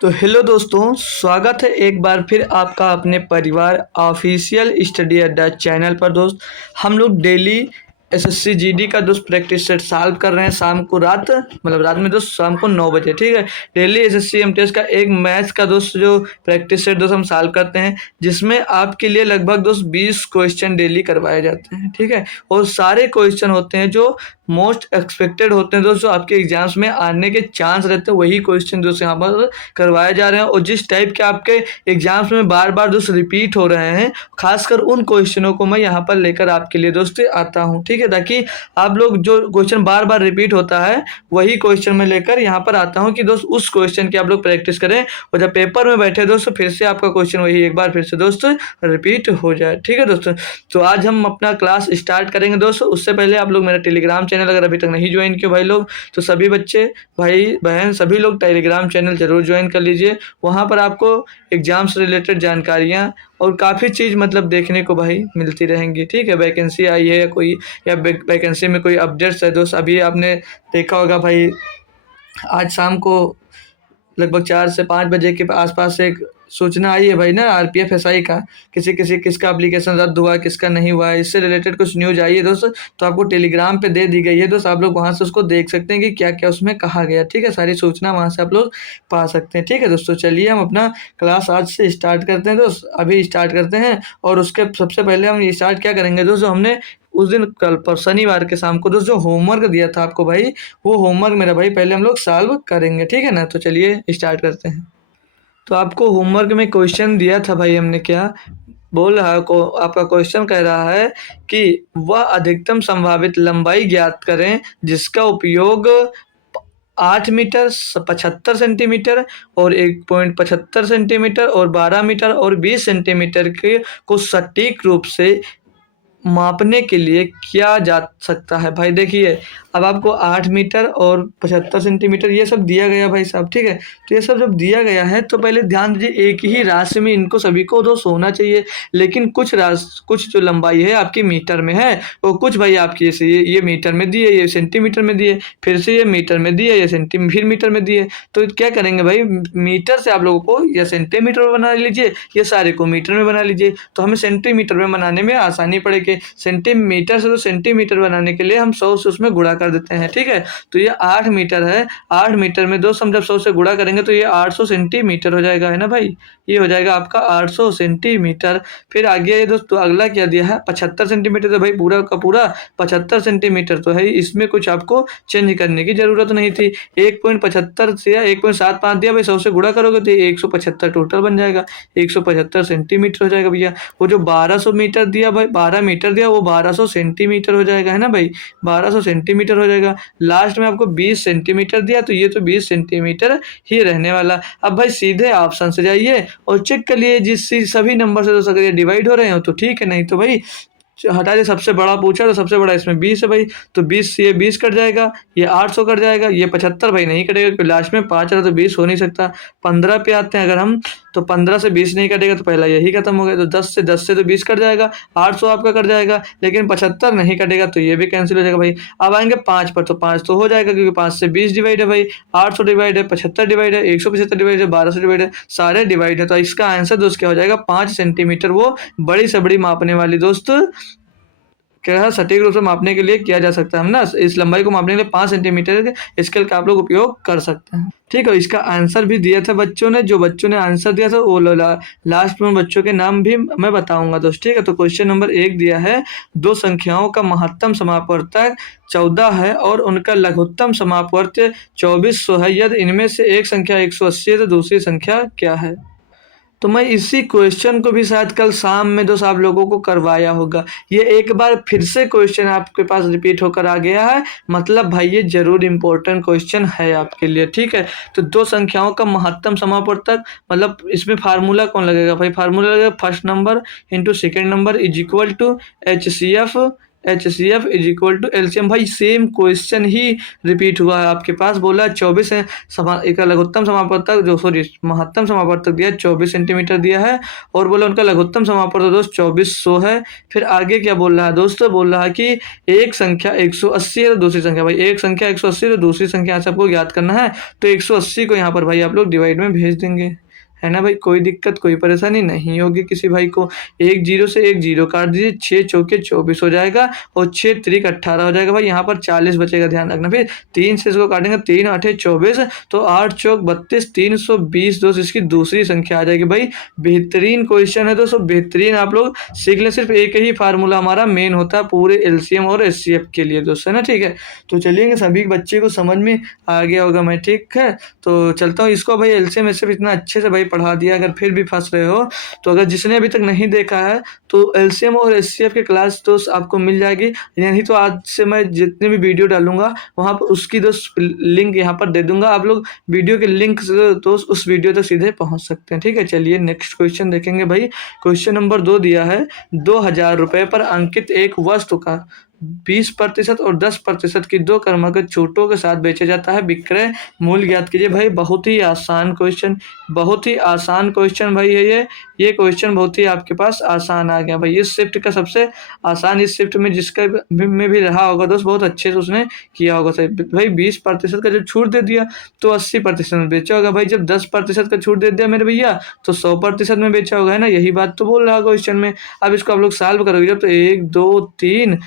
तो हेलो दोस्तों, स्वागत है एक बार फिर आपका अपने परिवार ऑफिशियल स्टडी अड्डा चैनल पर। दोस्त, हम लोग डेली एसएससी जीडी का दोस्त प्रैक्टिस सेट सॉल्व कर रहे हैं शाम को रात में दोस्त शाम को 9 बजे। ठीक है, डेली एसएससी एमटीएस का एक मैथ्स का दोस्त जो प्रैक्टिस सेट दोस्त हम सॉल्व करते हैं, जिसमें आपके लिए लगभग दोस्त 20 क्वेश्चन डेली करवाए जाते हैं। ठीक है, और सारे क्वेश्चन होते हैं जो मोस्ट एक्सपेक्टेड होते हैं दोस्तों, आपके एग्जाम्स में आने के चांस रहते हैं, वही क्वेश्चन दोस्त यहाँ पर करवाए जा रहे हैं। और जिस टाइप के आपके एग्जाम्स में बार बार दोस्त रिपीट हो रहे हैं, खासकर उन क्वेश्चनों को मैं यहाँ पर लेकर आपके लिए दोस्त आता हूँ। ठीक है, ताकि आप लोग जो क्वेश्चन बार बार रिपीट होता है वही क्वेश्चन मैं लेकर यहाँ पर आता हूँ कि दोस्त उस क्वेश्चन की आप लोग प्रैक्टिस करें, और जब पेपर में बैठे दोस्त फिर से आपका क्वेश्चन वही एक बार फिर से दोस्त रिपीट हो जाए। ठीक है दोस्तों, तो आज हम अपना क्लास स्टार्ट करेंगे दोस्तों। उससे पहले आप लोग मेरा टेलीग्राम चैनल अगर अभी तक नहीं ज्वाइन किया भाई लोग, तो सभी बच्चे भाई बहन सभी लोग टेलीग्राम चैनल जरूर ज्वाइन कर लीजिए। वहाँ पर आपको एग्जाम से रिलेटेड जानकारियाँ और काफ़ी चीज़ मतलब देखने को भाई मिलती रहेंगी। ठीक है, वैकेंसी आई है या कोई या वैकेंसी में कोई अपडेट्स है दोस्त, अभी आपने देखा होगा भाई आज शाम को लगभग 4 से 5 बजे के आसपास एक सूचना आई है भाई ना आरपीएफ एसआई का, किसका एप्लीकेशन रद्द हुआ है, किसका नहीं हुआ है, इससे रिलेटेड कुछ न्यूज़ आई है दोस्त। तो आपको टेलीग्राम पे दे दी गई है दोस्त, आप लोग वहाँ से उसको देख सकते हैं कि क्या क्या उसमें कहा गया। ठीक है, सारी सूचना वहाँ से आप लोग पा सकते हैं। ठीक है दोस्तों, चलिए हम अपना क्लास आज से स्टार्ट करते हैं दोस्त, अभी स्टार्ट करते हैं। और उसके सबसे पहले हम स्टार्ट क्या करेंगे दोस्त, जो हमने उस दिन कल पर शनिवार के शाम को दोस्त जो होमवर्क दिया था आपको भाई, वो होमवर्क मेरा भाई पहले हम लोग सॉल्व करेंगे। ठीक है ना, तो चलिए स्टार्ट करते हैं। तो आपको होमवर्क में क्वेश्चन दिया था भाई, हमने क्या बोल रहा है को आपका क्वेश्चन कह रहा है कि वह अधिकतम संभावित लंबाई ज्ञात करें जिसका उपयोग 8 मीटर 75 सेंटीमीटर और 1.75 सेंटीमीटर और 12 मीटर और 20 सेंटीमीटर के को सटीक रूप से मापने के लिए किया जा सकता है। भाई देखिए, अब आपको 8 मीटर और 75 सेंटीमीटर ये सब दिया गया भाई साहब। ठीक है, तो ये सब जब दिया गया है तो पहले ध्यान दीजिए, एक ही राशि में इनको सभी को दोस्त होना चाहिए, लेकिन कुछ जो लंबाई है आपकी मीटर में है और कुछ भाई आपकी ऐसे ये मीटर में दिए, ये सेंटीमीटर में दिए, फिर से ये मीटर में दिए, ये फिर मीटर में दिए। तो क्या करेंगे भाई, मीटर से आप लोगों को या सेंटीमीटर में बना लीजिए, ये सारे को मीटर में बना लीजिए, तो हमें सेंटीमीटर में बनाने में आसानी पड़ेगी। सेंटीमीटर से तो सेंटीमीटर बनाने के लिए हम 100 से उसमें गुणा कर देते हैं। ठीक है, तो ये 8 मीटर है, 8 मीटर में दोस्त हम जब 100 से गुणा करेंगे तो ये 800 सेंटीमीटर हो जाएगा, है ना भाई, ये हो जाएगा आपका 800 सेंटीमीटर। फिर आगे दोस्त तो अगला क्या दिया है 75 सेंटीमीटर, तो भाई पूरा का पूरा 75 सेंटीमीटर तो है, इसमें कुछ आपको चेंज करने की जरूरत नहीं थी। 1.75 से 1.75 दिया भाई, 100 से गुणा करोगे तो 175 टोटल बन जाएगा, 175 सेंटीमीटर हो जाएगा भैया। वो जो 1200 मीटर दिया भाई, 12 मीटर दिया, वो 1200 सेंटीमीटर हो जाएगा, है ना भाई, 1200 सेंटीमीटर हो जाएगा। लास्ट में आपको 20 सेंटीमीटर दिया, तो ये तो 20 सेंटीमीटर ही रहने वाला। अब भाई सीधे ऑप्शन से जाइए और चेक कर लिए, जिस सभी नंबर से तो अगर ये डिवाइड हो रहे हो तो ठीक है, नहीं तो भाई हटा दे। सबसे बड़ा पूछा तो सबसे बड़ा इसमें 20 है भाई, तो 20 से ये 20 कट जाएगा, ये 800 कट जाएगा, ये 75 भाई नहीं कटेगा क्योंकि लास्ट में 5 है तो 20 हो नहीं सकता। 15 पे आते हैं अगर हम, तो 15 से 20 नहीं कटेगा तो पहला यही खत्म हो गया, तो 10 से तो 20 कट जाएगा, 800 आपका कट जाएगा, लेकिन 75 नहीं कटेगा तो ये भी कैंसिल हो जाएगा भाई। अब आएंगे 5 पर, तो 5 तो हो जाएगा क्योंकि 5 से 20 डिवाइड है भाई, 800 डिवाइड है, 75 डिवाइड है, 175 डिवाइड है, 1200 डिवाइड है, सारे डिवाइड है। तो इसका आंसर दोस्त क्या हो जाएगा 5 सेंटीमीटर, वो बड़ी से बड़ी मापने वाली दोस्त क्या सटीक रूप से मापने के लिए किया जा सकता है। हम ना इस लंबाई को मापने के लिए 5 सेंटीमीटर के स्केल का आप लोग उपयोग कर सकते हैं। ठीक है, इसका आंसर भी दिया था बच्चों ने, जो बच्चों ने आंसर दिया था वो लास्ट में बच्चों के नाम भी मैं बताऊंगा दोस्त। ठीक है, तो क्वेश्चन नंबर 1 दिया है, दो संख्याओं का महत्तम समापवर्तक 14 है और उनका लघुत्तम समापवर्त्य 2400 है, यदि इनमें से एक संख्या 180 है तो दूसरी संख्या क्या है। तो मैं इसी क्वेश्चन को भी शायद कल शाम में दोस्त आप लोगों को करवाया होगा, ये एक बार फिर से क्वेश्चन आपके पास रिपीट होकर आ गया है, मतलब भाई ये जरूर इंपॉर्टेंट क्वेश्चन है आपके लिए। ठीक है, तो दो संख्याओं का महत्तम समापवर्तक, मतलब इसमें फार्मूला कौन लगेगा भाई, फार्मूला लगेगा first number into second number is equal to HCF HCF is equal to LCM। भाई सेम क्वेश्चन ही रिपीट हुआ है आपके पास। बोला 24 है एक लघुत्तम समापवर्तक जो महत्तम समापवर्तक दिया 24 सेंटीमीटर दिया है, और बोला उनका लघुत्तम समापवर्तक दोस्त 2400 है। फिर आगे क्या बोल रहा है दोस्तों, बोल रहा है कि एक संख्या 180 है तो दूसरी संख्या, भाई एक संख्या 180 तो दूसरी संख्या यहाँ से आपको ज्ञात करना है, तो 180 को यहाँ पर भाई आप लोग डिवाइड में भेज देंगे, है ना भाई। कोई दिक्कत कोई परेशानी नहीं होगी किसी भाई को। एक जीरो से एक जीरो काट दीजिए, 6 चौके 24 हो जाएगा और 6 त्रिक 18 हो जाएगा भाई। यहाँ पर 40 बचेगा, ध्यान रखना। फिर 3 से इसको काटेंगे, 3 आठे 24 तो 8 चौक 32, 320 दोस्त इसकी दूसरी संख्या आ जाएगी भाई। बेहतरीन क्वेश्चन है दोस्तों, बेहतरीन। आप लोग सीख लें, सिर्फ एक ही फार्मूला हमारा मेन होता है पूरे LCM और HCF के लिए दोस्तों, है ना, ठीक है। तो चलिए सभी बच्चे को समझ में आ गया होगा मैं, ठीक है। तो चलता हूँ इसको भाई LCM HCF इतना अच्छे से भाई पढ़ा दिया। अगर फिर भी फंस रहे हो तो अगर जिसने अभी तक नहीं देखा है तो LCM और HCF की क्लास दोस्त आपको मिल जाएगी, नहीं तो आज से मैं जितने भी वीडियो डालूंगा वहां पर उसकी दोस्त लिंक यहाँ पर दे दूंगा। आप लोग वीडियो के लिंक से दोस्त उस वीडियो तक सीधे पहुंच सकते हैं, ठीक है। चलिए नेक्स्ट क्वेश्चन देखेंगे भाई। क्वेश्चन नंबर 2 दिया है, 2000 रुपए पर अंकित एक वस्तु का 20% और 10% की दो क्रमागत छूटों के साथ बेचा जाता है, विक्रय मूल्य ज्ञात कीजिए। भाई बहुत ही आसान क्वेश्चन, बहुत ही आसान क्वेश्चन भाई है ये क्वेश्चन बहुत ही आपके पास आसान आ गया भाई। इस शिफ्ट का सबसे आसान, इस शिफ्ट में जिसका में भी रहा होगा दोस्त बहुत अच्छे से उसने किया होगा सही भाई। 20% का जब छूट दे दिया तो 80% में बेचा होगा भाई। जब 10% का छूट दे दिया मेरे भैया तो 100% में बेचा होगा, है ना। यही बात तो बोल रहा क्वेश्चन में। अब इसको आप लोग सॉल्व करोगे जब तो 1 2 3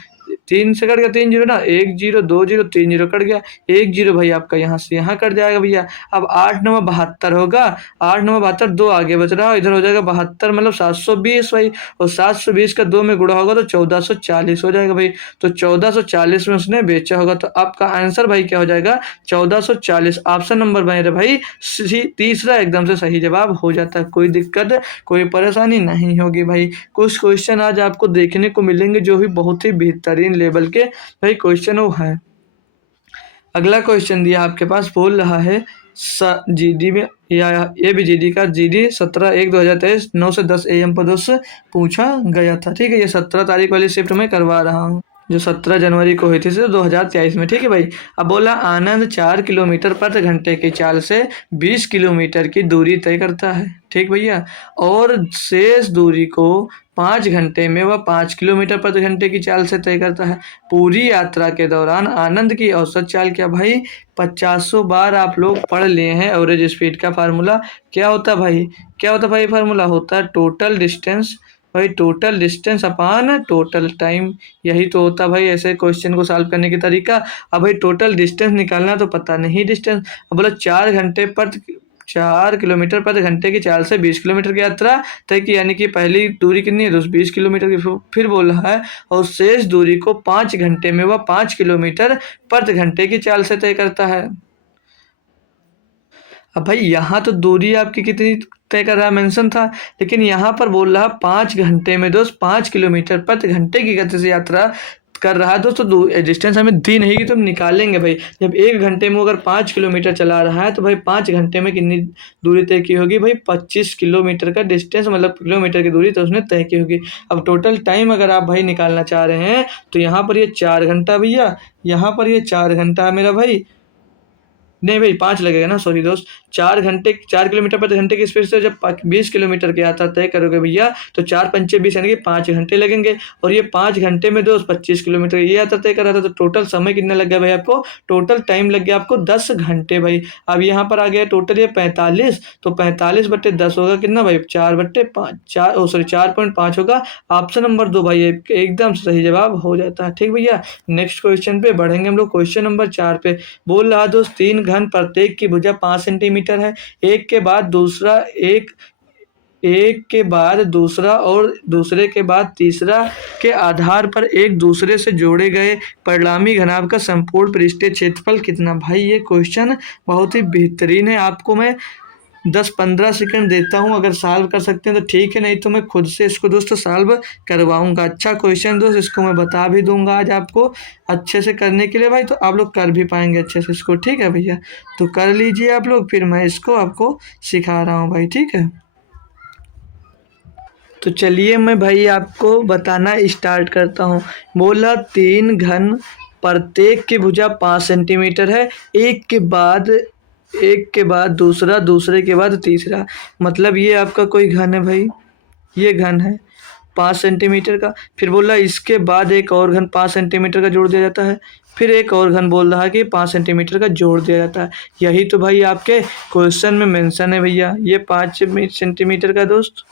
3 से कट गया 3 जीरो ना, 1 0 2 0 3 जीरो कट गया, 1 जीरो भाई आपका यहाँ से यहाँ कट जाएगा भैया। अब 8 9 72 होगा, 8 9 72 2 आगे बच रहा है, इधर हो जाएगा 72 मतलब 720 भाई, और 720 का 2 में गुणा होगा तो 1440 हो जाएगा भाई। तो 1440 में उसने बेचा होगा, तो आपका आंसर भाई क्या हो जाएगा 1440। ऑप्शन नंबर मेरे भाई तीसरा एकदम से सही जवाब हो जाता है। कोई दिक्कत कोई परेशानी नहीं होगी भाई। कुछ क्वेश्चन आज आपको देखने को मिलेंगे जो भी बहुत ही बेहतरीन लेवल के भाई क्वेश्चन वो है। अगला क्वेश्चन दिया आपके पास, बोल रहा है GD में या ये भी GD का GD 17/1/2023 9 से 10 AM पर दोस्त पूछा गया था, ठीक है। ये 17 तारीख वाली शिफ्ट में करवा रहा हूँ जो 17 जनवरी को हुई थी 2023 में, ठीक है भाई। अब बोला आनंद 4 किलोमीटर प्रति घंटे की चाल से 20 किलोमीटर की दूरी तय करता है, ठीक भैया, और शेष दूरी को 5 घंटे में वह 5 किलोमीटर प्रति घंटे की चाल से तय करता है। पूरी यात्रा के दौरान आनंद की औसत चाल क्या भाई 50 बार आप लोग पढ़ लिए हैं। एवरेज स्पीड का फार्मूला क्या होता है भाई, क्या होता है भाई फार्मूला होता है टोटल डिस्टेंस भाई, टोटल डिस्टेंस अपान टोटल टाइम, यही तो होता भाई ऐसे क्वेश्चन को सॉल्व करने की तरीका। अब भाई टोटल डिस्टेंस निकालना तो पता नहीं डिस्टेंस। अब बोला 4 किलोमीटर प्रति घंटे की चाल से 20 किलोमीटर की यात्रा तय की, यानी कि पहली दूरी कितनी है दोस्त 20 किलोमीटर की। फिर बोल रहा है और शेष दूरी को 5 घंटे में वह 5 किलोमीटर प्रति घंटे की चाल से तय करता है। अब भाई यहाँ तो दूरी आपकी कितनी तय कर रहा है मेंशन था, लेकिन यहाँ पर बोल रहा 5 घंटे में दोस्त 5 किलोमीटर प्रति घंटे की गति से यात्रा कर रहा है दोस्तों। डिस्टेंस हमें दी नहीं कि तो हम निकालेंगे भाई। जब 1 घंटे में अगर 5 किलोमीटर चला रहा है तो भाई 5 घंटे में कितनी दूरी तय की होगी भाई 25 किलोमीटर का डिस्टेंस, मतलब किलोमीटर की दूरी तो उसने तय की होगी। अब टोटल टाइम अगर आप भाई निकालना चाह रहे हैं तो यहाँ पर ये 4 घंटा भैया, यहाँ पर ये 4 घंटा है मेरा भाई, नहीं भाई 5 लगेगा ना, सॉरी दोस्त। 4 किलोमीटर प्रति घंटे की स्पीड से जब 20 किलोमीटर की यात्रा तय करोगे भैया तो 4 पंचे 20 यानी कि 5 घंटे लगेंगे, और ये 5 घंटे में दोस्त 25 किलोमीटर ये यात्रा तय कर रहा था, तो टोटल समय कितना लग गया भाई आपको, टोटल टाइम लग गया आपको 10 घंटे भाई। अब यहाँ पर आ गया टोटल ये 45, तो 45/10 होगा कितना भाई 4/5 4.5 होगा। ऑप्शन नंबर 2 भाई एकदम सही जवाब हो जाता है, ठीक भैया। नेक्स्ट क्वेश्चन पे बढ़ेंगे हम लोग, क्वेश्चन नंबर 4 पे। बोल रहा दोस्त 3 घन प्रत्येक की भुजा 5 सेंटीमीटर है, एक के बाद दूसरा और दूसरे के बाद तीसरा के आधार पर एक दूसरे से जोड़े गए परिणामी घनाभ का संपूर्ण पृष्ठीय क्षेत्रफल कितना। भाई ये क्वेश्चन बहुत ही बेहतरीन है, आपको मैं 10-15 सेकंड देता हूं, अगर सॉल्व कर सकते हैं तो ठीक है, नहीं तो मैं खुद से इसको दोस्तों सॉल्व करवाऊंगा। अच्छा क्वेश्चन दोस्त, इसको मैं बता भी दूंगा आज आपको अच्छे से करने के लिए भाई, तो आप लोग कर भी पाएंगे अच्छे से इसको, ठीक है भैया। तो कर लीजिए आप लोग, फिर मैं इसको आपको सिखा रहा हूँ भाई, ठीक है। तो चलिए मैं भाई आपको बताना स्टार्ट करता हूँ। बोला 3 घन, प्रत्येक की भुजा 5 सेंटीमीटर है। एक के बाद दूसरा, दूसरे के बाद तीसरा, मतलब ये आपका कोई घन है भाई, ये घन है 5 सेंटीमीटर का। फिर बोला इसके बाद एक और घन 5 सेंटीमीटर का जोड़ दिया जाता है। फिर एक और घन बोल रहा है कि 5 सेंटीमीटर का जोड़ दिया जाता है। यही तो भाई आपके क्वेश्चन में मेंशन है भैया, ये 5 सेंटीमीटर का दोस्त,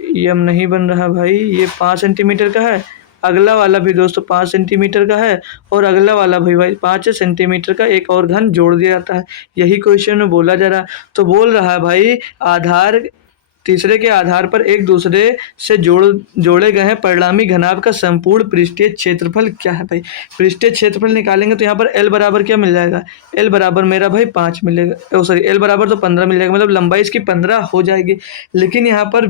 ये अब नहीं बन रहा भाई, ये 5 सेंटीमीटर का है। अगला वाला भी दोस्तों 5 सेंटीमीटर का है, और अगला वाला भी भाई 5 सेंटीमीटर का एक और घन जोड़ दिया जाता है। यही क्वेश्चन में बोला जा रहा है। तो बोल रहा है भाई आधार तीसरे के आधार पर एक दूसरे से जोड़े गए हैं परिणामी घनाभ का संपूर्ण पृष्ठीय क्षेत्रफल क्या है भाई। पृष्ठीय क्षेत्रफल निकालेंगे तो यहाँ पर एल बराबर क्या मिल जाएगा, एल बराबर मेरा भाई 5 मिलेगा, सॉरी एल बराबर तो 15 मिल जाएगा, मतलब लंबाई इसकी 15 हो जाएगी। लेकिन यहाँ पर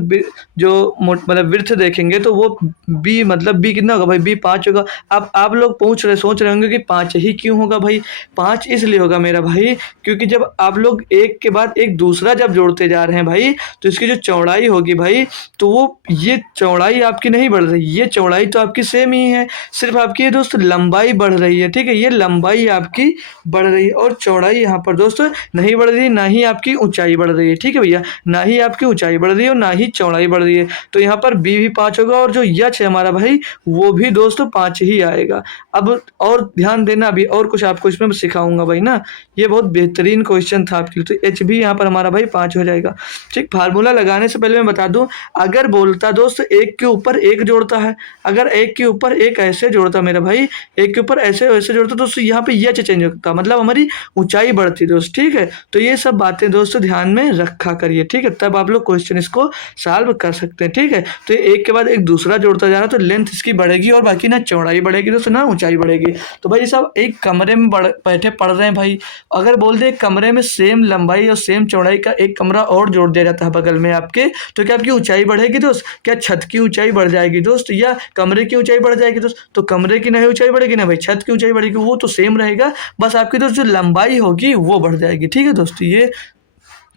जो मतलब विड्थ देखेंगे तो वो बी, मतलब बी कितना होगा भाई, बी 5 होगा। अब आप लोग सोच रहे होंगे कि 5 ही क्यों होगा भाई। 5 इसलिए होगा मेरा भाई क्योंकि जब आप लोग एक के बाद एक दूसरा जब जोड़ते जा रहे हैं भाई, तो इसकी जो चौड़ाई होगी भाई, तो वो ये चौड़ाई आपकी नहीं बढ़ रही, ये चौड़ाई तो आपकी सेम ही है, सिर्फ आपकी ये दोस्त लंबाई बढ़ रही है। ठीक है, ये लंबाई आपकी बढ़ रही है और चौड़ाई यहाँ पर दोस्त नहीं बढ़ रही, ना ही आपकी ऊंचाई बढ़ रही है। ठीक है भैया, ना ही आपकी ऊंचाई बढ़ रही है और ना ही चौड़ाई बढ़ रही है। तो यहाँ पर बी भी 5 होगा और जो यच है हमारा भाई वो भी दोस्तों 5 ही आएगा। अब और ध्यान देना, अभी और कुछ आपको इसमें सिखाऊंगा भाई ना, ये बहुत बेहतरीन क्वेश्चन था आपके लिए। तो एच भी यहाँ पर हमारा भाई 5 हो जाएगा। ठीक, फार्मूला लगाने से पहले मैं बता दूं, अगर बोलता दोस्त एक के ऊपर एक जोड़ता है, अगर एक के ऊपर एक ऐसे जोड़ता मेरा भाई, एक के ऊपर ऐसे वैसे जोड़ता, तो यहाँ पे यच चेंज होता, मतलब हमारी ऊंचाई बढ़ती दोस्त। ठीक है, तो ये सब बातें दोस्तों ध्यान में रखा करिए। ठीक है, तब आप लोग क्वेश्चन इसको सॉल्व कर सकते हैं। ठीक है, तो एक के बाद एक दूसरा जोड़ता जा रहा है तो लेंथ इसकी बढ़ेगी और बाकी ना चौड़ाई बढ़ेगी दोस्तों, ना ऊंचाई बढ़ेगी। तो भाई सब एक कमरे में बैठे पढ़ रहे हैं भाई, अगर बोल दे एक कमरे में सेम लंबाई और सेम चौड़ाई का एक कमरा और जोड़ दिया जाता है बगल में आपके, तो क्या आपकी ऊंचाई बढ़ेगी दोस्त, क्या छत की ऊंचाई बढ़ जाएगी दोस्त, या कमरे की ऊंचाई बढ़ जाएगी दोस्त। तो कमरे की नहीं ऊंचाई बढ़ेगी ना भाई छत की ऊंचाई बढ़ेगी, वो तो सेम रहेगा, बस आपकी दोस्त जो लंबाई होगी वो बढ़ जाएगी। ठीक है दोस्तों, ये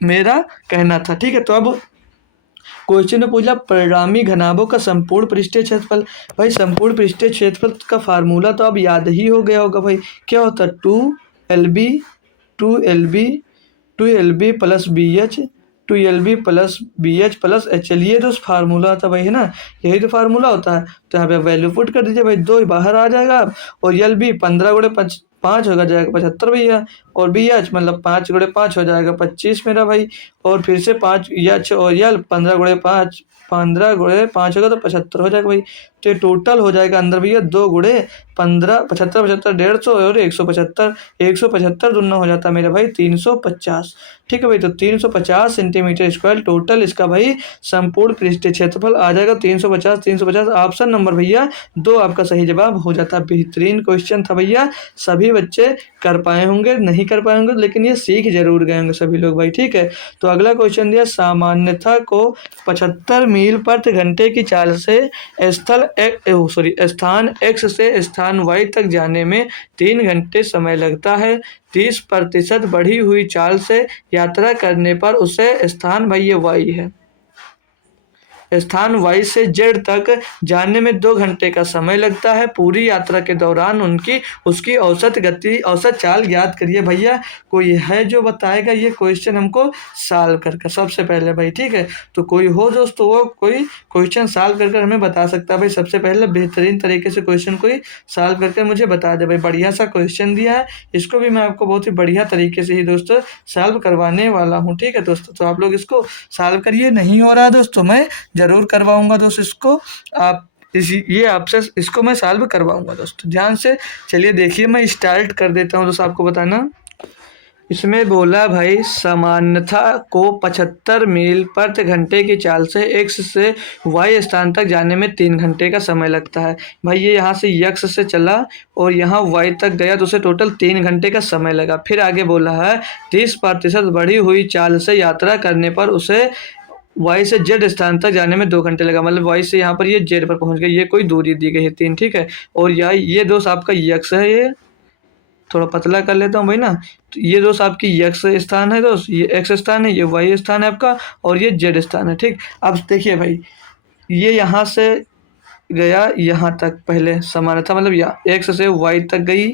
मेरा कहना था। ठीक है, तो अब क्वेश्चन में पूछा परिणामी घनाभों का संपूर्ण पृष्ठीय क्षेत्रफल। भाई संपूर्ण पृष्ठीय क्षेत्रफल का फार्मूला तो अब याद ही हो गया होगा भाई, क्या होता है 2LB 2LB 2LB plus BH 2LB plus BH plus HL, ये तो फार्मूला होता भाई, है ना, यही तो फार्मूला होता है। तो यहाँ पे वैल्यू पुट कर दीजिए भाई, 2 बाहर आ जाएगा और LB 15 गुणे 5 होगा, जाएगा 75 भैया, और BH मतलब 5 गुणे 5 हो जाएगा 25 मेरा भाई, और फिर से 5 एच और यल 15 गुणे 5 होगा तो 75 हो जाएगा भाई। तो ये टोटल हो जाएगा अंदर भैया 2 गुणे 15, 75 75 150 और 175, 175 दुना हो जाता है मेरा भाई 350। ठीक है भाई, तो 350 सेंटीमीटर स्क्वायर टोटल इसका भाई संपूर्ण पृष्ठीय क्षेत्रफल आ जाएगा 350 350। ऑप्शन नंबर भैया 2 आपका सही जवाब हो जाता है। बेहतरीन क्वेश्चन था भैया, सभी बच्चे कर पाए होंगे, नहीं कर पाए होंगे लेकिन ये सीख जरूर गए होंगे सभी लोग भाई। ठीक है, तो अगला क्वेश्चन दिया, सामान्यता को 75 मील प्रति घंटे की चाल से स्थान X से स्थान Y तक जाने में 3 घंटे समय लगता है। 30% बढ़ी हुई चाल से यात्रा करने पर उसे स्थान, भाई ये Y है, स्थान Y से Z तक जाने में 2 घंटे का समय लगता है। पूरी यात्रा के दौरान उसकी औसत गति, औसत चाल ज्ञात करिए। भैया कोई है जो बताएगा ये क्वेश्चन हमको सॉल्व करके सबसे पहले भाई। ठीक है, तो कोई हो दोस्तों वो कोई क्वेश्चन सॉल्व करके हमें बता सकता है भाई, सबसे पहले बेहतरीन तरीके से क्वेश्चन कोई सॉल्व करके मुझे बता दे भाई। बढ़िया सा क्वेश्चन दिया है, इसको भी मैं आपको बहुत ही बढ़िया तरीके से ही दोस्तों सॉल्व करवाने वाला हूँ। ठीक है दोस्तों, तो आप लोग इसको सॉल्व करिए। नहीं हो रहा है दोस्तों, मैं जरूर करवाऊंगा दोस्त, इसको आप ये आपसे इसको मैं सॉल्व करवाऊंगा दोस्तों, ध्यान से चलिए देखिए। मैं स्टार्ट कर देता हूँ दोस्तों आपको बताना। इसमें बोला भाई सामान्यता को 75 मील प्रति घंटे की चाल से X से Y स्थान तक जाने में 3 घंटे का समय लगता है। भाई ये यहाँ से X से चला और यहाँ Y तक गया तो उसे टोटल 3 घंटे का समय लगा। फिर आगे बोला है 30% बढ़ी हुई चाल से यात्रा करने पर उसे Y से Z स्थान तक जाने में 2 घंटे लगा, मतलब Y से यहाँ पर ये Z पर पहुँच गया, ये कोई दूरी दी गई है 3। ठीक है, और ये दोस्त आपका X है ये, थोड़ा पतला कर लेता हूँ भाई ना। तो ये दोस्त आपकी एक्स स्थान है दोस्त, ये एक्स स्थान है, ये वाई स्थान है आपका, और ये जेड स्थान है। ठीक, अब देखिए भाई, ये यहाँ से गया यहाँ तक पहले समान था, मतलब यहाँ एक्स से वाई तक गई।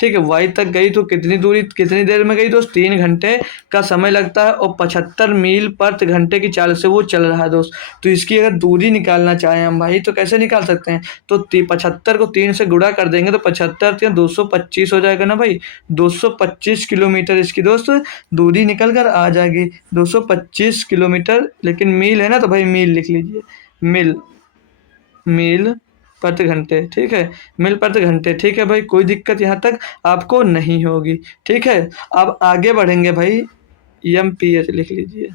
ठीक है, वाई तक गई तो कितनी दूरी, कितनी देर में गई दोस्त, 3 घंटे का समय लगता है, और 75 मील प्रति घंटे की चाल से वो चल रहा है दोस्त। तो इसकी अगर दूरी निकालना चाहें हम भाई तो कैसे निकाल सकते हैं, तो 75 को 3 से गुणा कर देंगे तो 75 या 225 हो जाएगा ना भाई। 225 किलोमीटर इसकी दोस्त दूरी निकल कर आ जाएगी, 225 किलोमीटर। लेकिन मील है ना, तो भाई मील लिख लीजिए, मील, मील प्रति घंटे। ठीक है, मील प्रति घंटे। ठीक है भाई, कोई दिक्कत यहाँ तक आपको नहीं होगी। ठीक है, अब आगे बढ़ेंगे भाई, एमपीएच लिख लीजिए,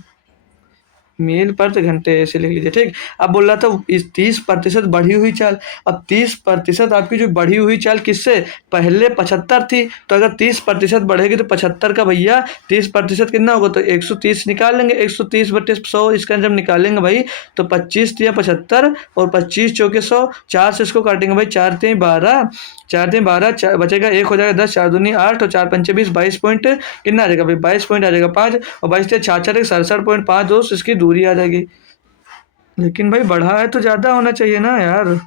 मील प्रति घंटे ऐसे लिख लीजिए। ठीक, अब बोल रहा था इस 30% बढ़ी हुई चाल। अब 30% आपकी जो बढ़ी हुई चाल किससे, पहले 75 थी, तो अगर 30% बढ़ेगी तो 75 का भैया 30% कितना होगा, तो 130 निकाल लेंगे, 130 बटे 100 इसका जब निकालेंगे भाई तो 25 या 75 और 25 चौके 100, 4 से इसको काटेंगे भाई, 4 3 12, 4 3 12, बचेगा 1 हो जाएगा 10, 4 दूनी 8 और 4 पंचे 20, 22 पॉइंट कितना आ जाएगा भाई, 22 पॉइंट आ जाएगा 5, और 22 से 66 67.5 दोस्त इसकी दूरी आ जाएगी। लेकिन भाई बढ़ा है तो ज़्यादा होना चाहिए ना यार,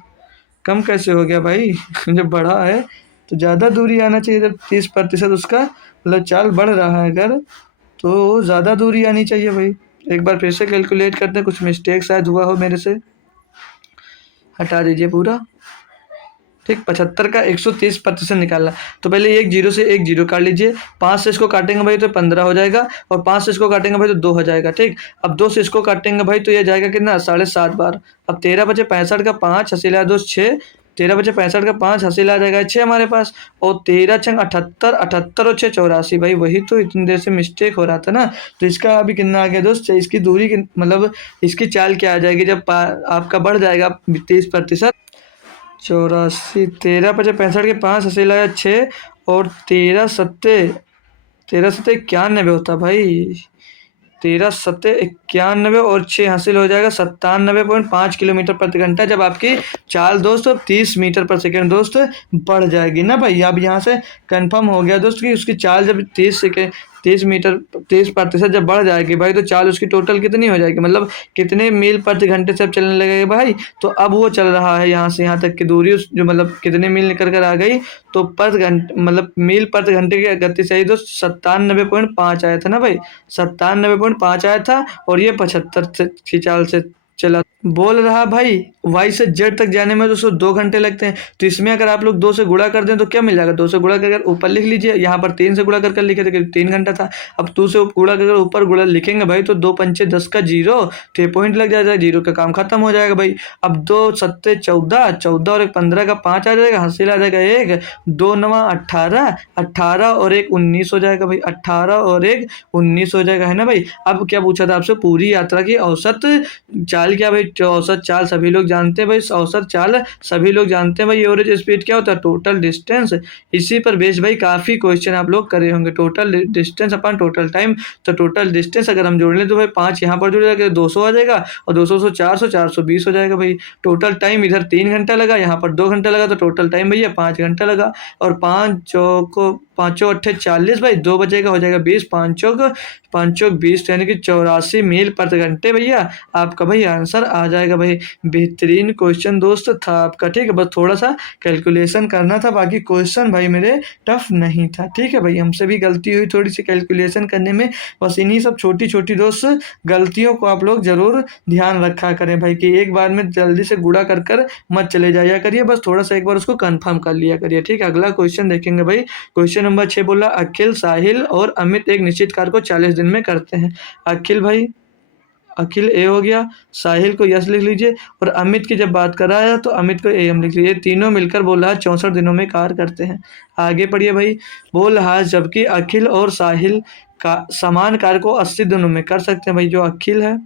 कम कैसे हो गया भाई जब बढ़ा है तो ज़्यादा दूरी आना चाहिए, जब 30% उसका मतलब चाल बढ़ रहा है अगर, तो ज़्यादा दूरी आनी चाहिए भाई। एक बार फिर से कैलकुलेट करते हैं, कुछ मिस्टेक शायद हुआ हो मेरे से, हटा दीजिए पूरा। ठीक, 75 का 130% निकालना, तो पहले एक जीरो से एक जीरो काट लीजिए, 5 से इसको काटेंगे भाई तो 15 हो जाएगा, और 5 से इसको काटेंगे भाई तो 2 हो जाएगा। ठीक, अब 2 से इसको काटेंगे भाई तो ये जाएगा कितना, 7.5 बार। अब 13 बचे 65 का 5 हसीला दोस्त 6, 13 बचे 65 का 5 हसीला आ जाएगा 6 हमारे पास, और 13 छंग 78, 78 और 6 84 भाई, वही तो इतनी देर से मिस्टेक हो रहा था ना। तो इसका अभी कितना आ गया दोस्त, इसकी दूरी मतलब इसकी चाल क्या आ जाएगी जब आपका बढ़ जाएगा 30%, 84, 13 पचे 65 के 5 हंसी लाया 6, और 13 सत्ते 91 होता भाई, 13 सत्ते 91 और 6 हासिल हो जाएगा 97.5 किलोमीटर प्रति घंटा, जब आपकी चाल दोस्त 30 मीटर पर सेकेंड दोस्त बढ़ जाएगी ना भाई। अब यहाँ से कंफर्म हो गया दोस्त कि उसकी चाल जब 30% जब बढ़ जाएगी भाई तो चाल उसकी टोटल कितनी हो जाएगी, मतलब कितने मील प्रति घंटे से अब चलने लगेगा भाई। तो अब वो चल रहा है यहाँ से यहाँ तक की दूरी, उस जो मतलब कितने मील निकल कर आ गई, तो प्रति घंटे मतलब मील प्रति घंटे की गति से ही दोस्त 97.5 आया था ना भाई, 97.5 आया था, और ये 75 की चाल से चला। बोल रहा भाई वाई से जेड तक जाने में दोस्तों 2 घंटे लगते हैं, तो इसमें अगर आप लोग 2 से गुणा कर दें तो क्या मिल जाएगा, 2 से गुणा कर ऊपर लिख लीजिए, यहाँ पर 3 से गुणा कर लिखे थे 3 घंटा था। अब 2 से गुणा कर ऊपर गुणा लिखेंगे भाई तो 2 पंचे 10 का 0, तो ये पॉइंट लग जाएगा, 0 का काम खत्म हो जाएगा भाई। अब 2 सत्ते 14, 14 और 1 15 का 5 आ जाएगा, हासिल आ जाएगा 1, 2 नवा 18, 18 और 1 19 हो जाएगा भाई, 18 और 1 19 हो जाएगा, है ना भाई। अब क्या पूछा था आपसे, पूरी यात्रा की औसत चाल क्या भाई, औसत चाल सभी लोग जानते हैं भाई, औसत चाल सभी लोग जानते हैं भाई, एवरेज स्पीड क्या होता है, टोटल डिस्टेंस। इसी पर बेस भाई काफ़ी क्वेश्चन आप लोग करे होंगे, टोटल डिस्टेंस अपन टोटल टाइम। तो टोटल डिस्टेंस अगर हम जोड़ लें तो भाई 5 यहाँ पर जुड़ जाएगा 200 आ जाएगा, और 200 से 400 420 हो जाएगा भाई। टोटल टाइम इधर 3 घंटा लगा, यहाँ पर 2 घंटा लगा, तो टोटल टाइम भैया 5 घंटा लगा। और 5 चौको 5 अट्ठे 40 भाई, 2 बचेगा हो जाएगा 20, 5 चौक 20 यानी कि 84 मील प्रति घंटे भैया आपका भाई आंसर आ जाएगा भाई। बेहतरीन क्वेश्चन दोस्त था आपका, ठीक है, बस थोड़ा सा कैलकुलेशन करना था, बाकी क्वेश्चन भाई मेरे टफ नहीं था। ठीक है भाई, हमसे भी गलती हुई थोड़ी सी कैलकुलेशन करने में, बस इन्हीं सब छोटी छोटी दोस्त गलतियों को आप लोग जरूर ध्यान रखा करें भाई, कि एक बार में जल्दी से गुणा कर कर मत चले जाया करिए, बस थोड़ा सा एक बार उसको कंफर्म कर लिया करिए। ठीक है, अगला क्वेश्चन देखेंगे भाई। क्वेश्चन नंबर 6 बोला, अखिल, साहिल और अमित एक निश्चित कार्य को 40 दिन में करते हैं। अखिल भाई, अखिल ए हो गया, साहिल को यस लिख लीजिए, और अमित की जब बात कर रहा है तो अमित को ए हम लिख लीजिए। तीनों मिलकर बोल रहा है 64 दिनों में कार्य करते हैं। आगे पढ़िए भाई, बोल रहा है जबकि अखिल और साहिल का समान कार्य को 80 दिनों में कर सकते हैं भाई। जो अखिल है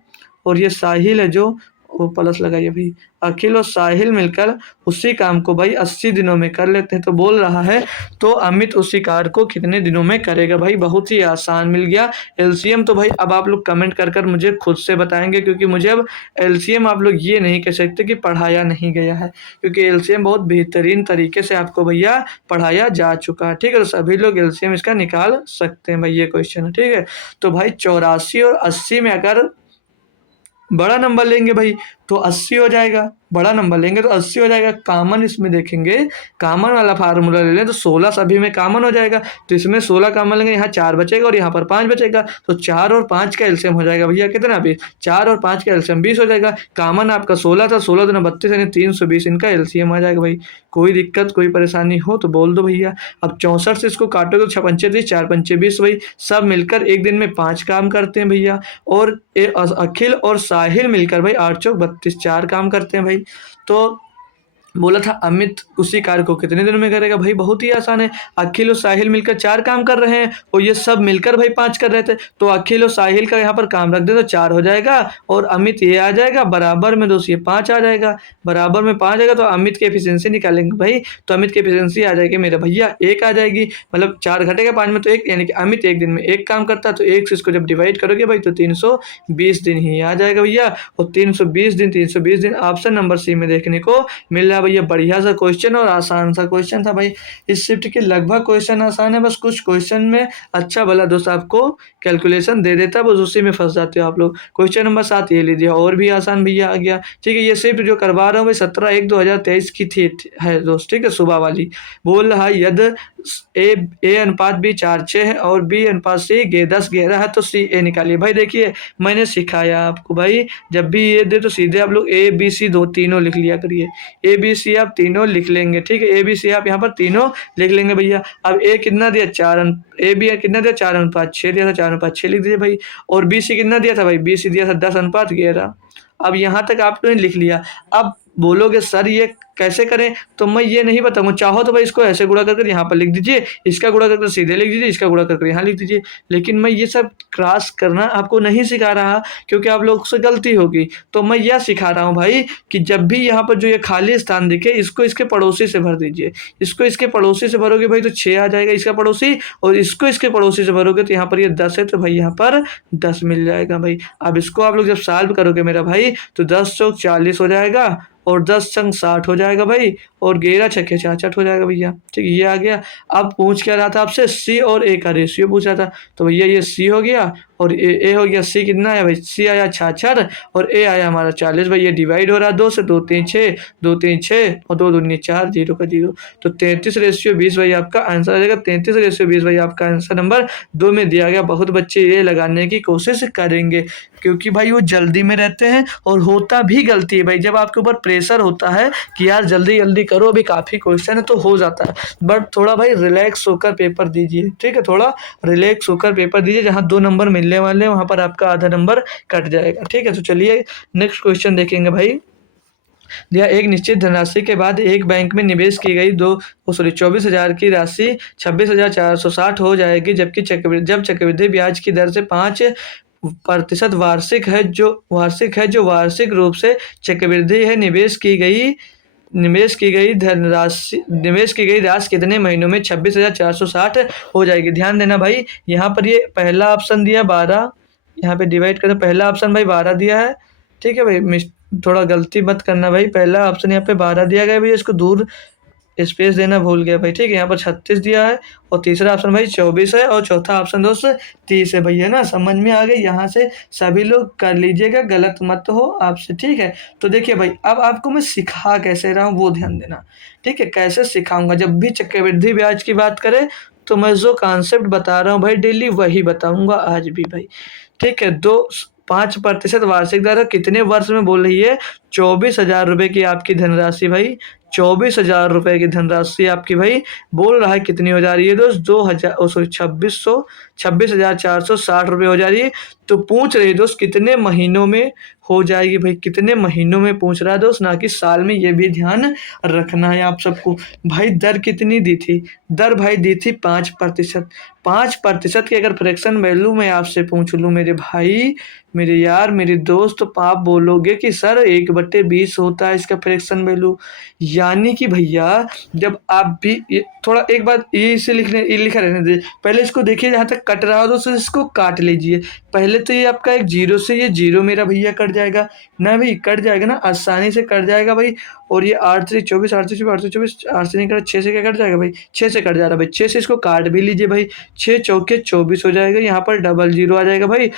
और ये साहिल है जो, वो प्लस लगाइए भाई, अखिल और साहिल मिलकर उसी काम को भाई 80 दिनों में कर लेते हैं। तो बोल रहा है तो अमित उसी कार्य को कितने दिनों में करेगा भाई, बहुत ही आसान मिल गया। एलसीएम तो भाई अब आप लोग कमेंट कर कर मुझे खुद से बताएंगे, क्योंकि मुझे अब एलसीएम आप लोग ये नहीं कह सकते कि पढ़ाया नहीं गया है, क्योंकि एलसीएम बहुत बेहतरीन तरीके से आपको भैया पढ़ाया जा चुका है। ठीक है, तो सभी लोग एलसीएम इसका निकाल सकते हैं भाई, ये क्वेश्चन है। ठीक है, तो भाई 84 और 80 में अगर बड़ा नंबर लेंगे भाई तो 80 हो जाएगा, बड़ा नंबर लेंगे तो 80 हो जाएगा। कॉमन इसमें देखेंगे, कॉमन वाला फार्मूला ले लें तो 16 सभी में कॉमन हो जाएगा, तो इसमें 16 कॉमन लेंगे, यहाँ 4 बचेगा और यहाँ पर 5 बचेगा, तो 4 और 5 का एलसीएम हो जाएगा भैया कितना, 20। 4 और 5 का एलसीएम 20 हो जाएगा। कॉमन आपका 16 था, 16 दूना 32 यानी 320 इनका एलसीएम आ जाएगा भाई। कोई दिक्कत कोई परेशानी हो तो बोल दो भैया। अब 64 से इसको काटोगे तो 6 पंचे 30, 4 पंचे 20 भाई, सब मिलकर एक दिन में 5 काम करते हैं भैया। और अखिल और साहिल मिलकर भाई 8 चौक 32 4 काम करते हैं भाई। तो बोला था अमित उसी कार्य को कितने दिनों में करेगा भाई, बहुत ही आसान है। अखिल और साहिल मिलकर 4 काम कर रहे हैं और ये सब मिलकर भाई 5 कर रहे थे, तो अखिल और साहिल का यहाँ पर काम रख दे तो 4 हो जाएगा और अमित ये आ जाएगा, बराबर में दोस्त ये 5 आ जाएगा, बराबर में 5 आएगा तो अमित की एफिशिएंसी निकालेंगे भाई, तो अमित की एफिशिएंसी आ जाएगी मेरा भैया 1 आ जाएगी, मतलब 4 घटेगा 5 में तो 1, यानी कि अमित एक दिन में 1 काम करता है, तो 1 से इसको जब डिवाइड करोगे भाई तो 320 दिन ही आ जाएगा भैया। और 320 दिन ऑप्शन नंबर सी में देखने को मिल रहा है भैया। बढ़िया सा क्वेश्चन और आसान सा क्वेश्चन था भाई। इस शिफ्ट के लगभग क्वेश्चन आसान है, बस कुछ क्वेश्चन में अच्छा भला दोस्त आपको कैलकुलेशन दे देता है, बस उसी में फंस जाते हो आप लोग। क्वेश्चन नंबर 7 ये लीजिए, और भी आसान भैया आ गया। ठीक है, ये शिफ्ट जो करवा रहा हूँ भाई 17/1/2023 की थी है दोस्त। ठीक है, सुबह वाली। बोल रहा है यदि ए अनुपात बी 4:6 है और बी अनुपात सी 10:11 है तो सी ए निकालिए। भाई देखिए मैंने सिखाया आपको भाई, जब भी ये दे तो सीधे आप लोग ए बी सी तीनों लिख लिया करिए। ए बी सी आप तीनों लिख लेंगे। ठीक है, ए बी सी आप यहाँ पर तीनों लिख लेंगे भैया। अब ए कितना दिया 4, ए बी कितना दिया 4:6 दिया था, 4:6 लिख दीजिए भाई। और बी सी कितना दिया था भाई, बी सी दिया था 10:11। अब यहाँ तक आपने लिख लिया। अब बोलोगे सर ये कैसे करें, तो मैं ये नहीं बताऊंगा। चाहो तो भाई इसको ऐसे गुणा करके यहाँ पर लिख दीजिए, इसका गुणा करके सीधे लिख दीजिए, इसका गुणा करके यहाँ लिख दीजिए। लेकिन मैं ये सब क्रॉस करना आपको नहीं सिखा रहा, क्योंकि आप लोग से गलती होगी। तो मैं यह सिखा रहा हूँ भाई कि जब भी यहाँ पर जो ये खाली स्थान दिखे इसको इसके पड़ोसी से भर दीजिए। इसको इसके पड़ोसी से भरोगे भाई तो 6 आ जाएगा इसका पड़ोसी, और इसको इसके पड़ोसी से भरोगे तो यहाँ पर ये 10 है, तो भाई यहाँ पर 10 मिल जाएगा भाई। अब इसको आप लोग जब सॉल्व करोगे मेरा भाई तो 10 चौक 40 हो जाएगा और 10 संग 60 हो जाएगा भाई, और 11 छक्के 66 हो जाएगा भैया। ठीक है, ये आ गया। अब पूछ क्या रहा था आपसे, सी और ए का रेशियो पूछ रहा था, तो भैया ये सी हो गया और ए हो गया। सी कितना है भाई, सी आया 66 और ए आया हमारा 40। भाई ये डिवाइड हो रहा है 2 से, 2 3 6, 2 3 6 और 2 दूनी 4, 0 का 0, तो 33:20 भाई आपका आंसर आ जाएगा। 33:20 भाई आपका आंसर नंबर 2 में दिया गया। बहुत बच्चे ये लगाने की कोशिश करेंगे, क्योंकि भाई वो जल्दी में रहते हैं और होता भी गलती है भाई। जब आपके ऊपर प्रेशर होता है कि यार जल्दी जल्दी करो, अभी काफ़ी क्वेश्चन है, तो हो जाता है, बट थोड़ा भाई रिलैक्स होकर पेपर दीजिए। ठीक है, थोड़ा रिलैक्स होकर पेपर दीजिए। जहाँ 2 नंबर मिलने वाले हैं वहाँ पर आपका आधा नंबर कट जाएगा। ठीक है, तो चलिए नेक्स्ट क्वेश्चन देखेंगे भाई। दिया एक निश्चित धनराशि के बाद एक बैंक में निवेश की गई 24,000 की राशि 26,460 हो जाएगी, जबकि चक्रवृद्धि ब्याज की दर से 5% वार्षिक है, जो वार्षिक रूप से चक्रवृद्धि है। निवेश की गई राशि कितने महीनों में 26,460 हो जाएगी। ध्यान देना भाई, यहाँ पर ये पहला ऑप्शन दिया 12, यहाँ पे डिवाइड करें, पहला ऑप्शन भाई 12 दिया है। ठीक है भाई, थोड़ा गलती मत करना भाई, पहला ऑप्शन यहाँ पे 12 दिया गया भाई, इसको दूर स्पेस देना भूल गया भाई। ठीक है, यहाँ पर 36 दिया है और तीसरा ऑप्शन भाई 24 है और चौथा ऑप्शन दोस्त 30 है भैया ना। समझ में आ गई, यहाँ से सभी लोग कर लीजिएगा, गलत मत हो आपसे। ठीक है, तो देखिए भाई अब आपको मैं सिखा कैसे रहा हूँ वो ध्यान देना। ठीक है, कैसे सिखाऊंगा, जब भी चक्रवृद्धि ब्याज की बात करें तो मैं जो कॉन्सेप्ट बता रहा हूँ भाई डेली वही बताऊंगा आज भी भाई। ठीक है, 5% वार्षिक दर कितने वर्ष में बोल रही है, 24,000 रुपये की आपकी धनराशि भाई, 24,000 रुपये की धनराशि आपकी भाई बोल रहा है कितनी हो जा रही है दोस्त, 26,460 रुपये हो जा रही है। तो पूछ रहे दोस्त कितने महीनों में हो जाएगी भाई, कितने महीनों में पूछ रहा है दोस्त, ना कि साल में। ये भी ध्यान रखना है आप सबको। भाई दर कितनी दी थी? दर भाई दी थी 5%। 5% की अगर फ्रैक्शन वैल्यू मैं आपसे पूछ लूँ मेरे भाई, मेरे यार, मेरे दोस्त, तो आप बोलोगे कि सर 1/20 होता है इसका फ्रैक्शन वैल्यू। यानी कि भैया जब आप भी थोड़ा एक बार ये इसे ये लिखा रहने दे, पहले इसको देखिए जहाँ तक कट रहा हो तो इसको काट लीजिए। पहले तो ये आपका एक जीरो से ये जीरो मेरा भैया कट जाएगा ना भाई, कट जाएगा ना, आसानी से कट जाएगा भाई। और ये 8 से 24, 8 से 24, 8 से 24, 8 से नहीं कटा, 6 से क्या कट जाएगा भाई, 6 से कट जा रहा है भाई, 6 से इसको काट भी लीजिए भाई, 6 चौके 24 हो जाएगा, यहाँ पर डबल जीरो आ जाएगा भाई।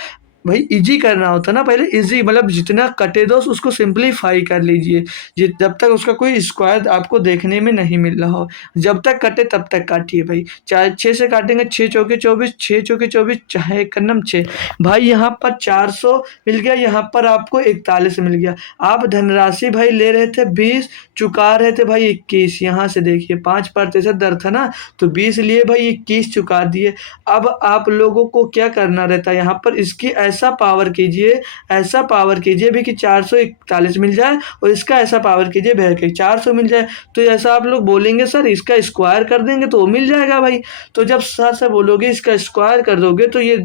भाई इजी करना होता है ना, पहले इजी मतलब जितना कटे दो उसको सिंपलीफाई कर लीजिए, जब तक उसका कोई स्क्वायर आपको देखने में नहीं मिल रहा हो, जब तक कटे तब तक काटिए भाई। चाहे 6 से काटेंगे, 6 चौके 24, 6 चौके 24, चाहे एक नम 6 भाई, यहाँ पर 400 मिल गया, यहाँ पर आपको 41 मिल गया। आप धनराशि भाई ले रहे थे 20, चुका रहे थे भाई 21, यहाँ से देखिए 5% दर था ना, तो 20 लिए भाई 21 चुका दिए। अब आप लोगों को क्या करना रहता है, यहाँ पर इसकी ऐसा पावर कीजिए, ऐसा पावर कीजिए भी कि 441 मिल जाए, और इसका ऐसा पावर कीजिए भैया कि 400 मिल जाए। तो ऐसा आप लोग बोलेंगे सर इसका स्क्वायर कर देंगे तो वो मिल जाएगा भाई। तो जब सर से बोलोगे इसका स्क्वायर कर दोगे तो ये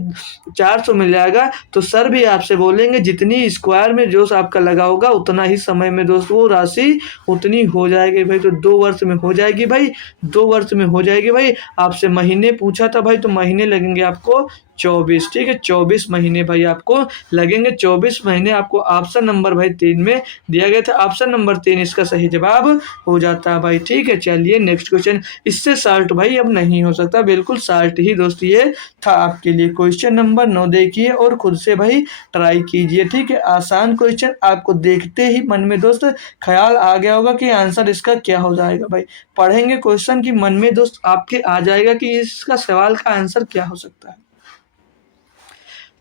400 मिल जाएगा, तो सर भी आपसे बोलेंगे जितनी स्क्वायर में जो आपका लगा होगा उतना ही समय में दोस्त वो राशि उतनी हो जाएगी भाई। तो 2 वर्ष में हो जाएगी भाई, 2 वर्ष में हो जाएगी भाई। आपसे महीने पूछा था भाई, तो महीने लगेंगे आपको 24, ठीक है, 24 महीने भाई आपको लगेंगे। 24 महीने आपको ऑप्शन नंबर भाई 3 में दिया गया था। ऑप्शन नंबर 3 इसका सही जवाब हो जाता है भाई, ठीक है। चलिए नेक्स्ट क्वेश्चन, इससे शॉर्ट भाई अब नहीं हो सकता, बिल्कुल शॉर्ट ही दोस्त ये था आपके लिए। क्वेश्चन नंबर 9 देखिए और खुद से भाई ट्राई कीजिए, ठीक है। आसान क्वेश्चन, आपको देखते ही मन में दोस्त ख्याल आ गया होगा कि आंसर इसका क्या हो जाएगा भाई। पढ़ेंगे क्वेश्चन की मन में दोस्त आपके आ जाएगा कि इसका सवाल का आंसर क्या हो सकता है।